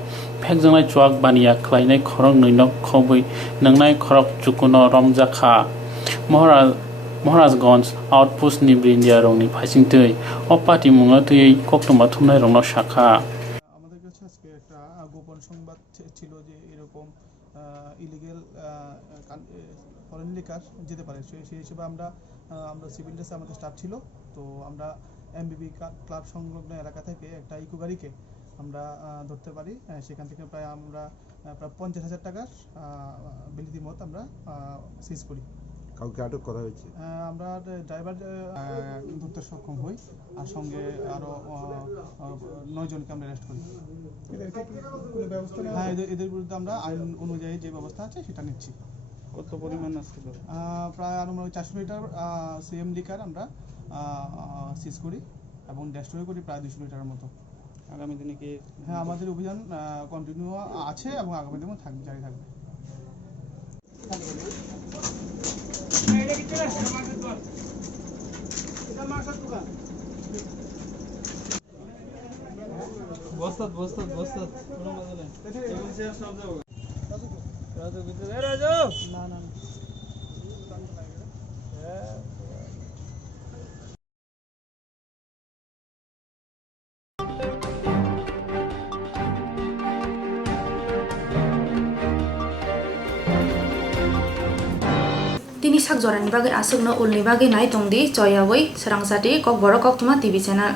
फेकजोंनाय चुवाक बानिया खलायनाय खरं नैनक खबै नोंनाय खरक चुकुनो रमजाखा महाराजगंज आउटपोस्ट नि ब्रिन्दिया रंनि फाइसिंतै अपाति मुङा तैयै कक्टमा थुमनाय रंनाव शाखा আমাদের কাছে আজকে একটা গোপন সংবাদ ছিল যে এরকম ইলিগেল ফরেন লিকার যেতে পারে সেই হিসেবে আমরা সিভিল ড্রেসে আমাদের স্টাফ ছিল তো আমরা এমবিবি ক্লাব সংলগ্ন এলাকা থেকে একটা ইকো গাড়িকে আমরা ধরতে পারি সেখান থেকে প্রায় 50,000 টাকার বিলিতি মদ আমরা সিজ করি কাউকে আটক করা হয়েছে আমরা ড্রাইভার ধরতে সক্ষম হই আর সঙ্গে আরো 9 জনকে আমরা অ্যারেস্ট করি হ্যাঁ এদের বিরুদ্ধে আমরা আইন অনুযায়ী যে ব্যবস্থা আছে সেটা নিচ্ছি কত পরিমাণ ছিল প্রায় আনুমানিক 400 লিটার সিএম লিকার আমরা সিজ করি এবং ডেস্ট্রয় করি প্রায় 200 লিটারের মতো আগামী দিনে কি হ্যাঁ আমাদের অভিযান কন্টিনিউ আছে এবং আগামী দিনেও জারি থাকবে বস্তাদ কোনো মজা নেই সব যাবো রাজু না Tini sak joran ni bagai asuk no ul ni bagai nai tong di coya woi serang sati kok borok kok tuma TV channel.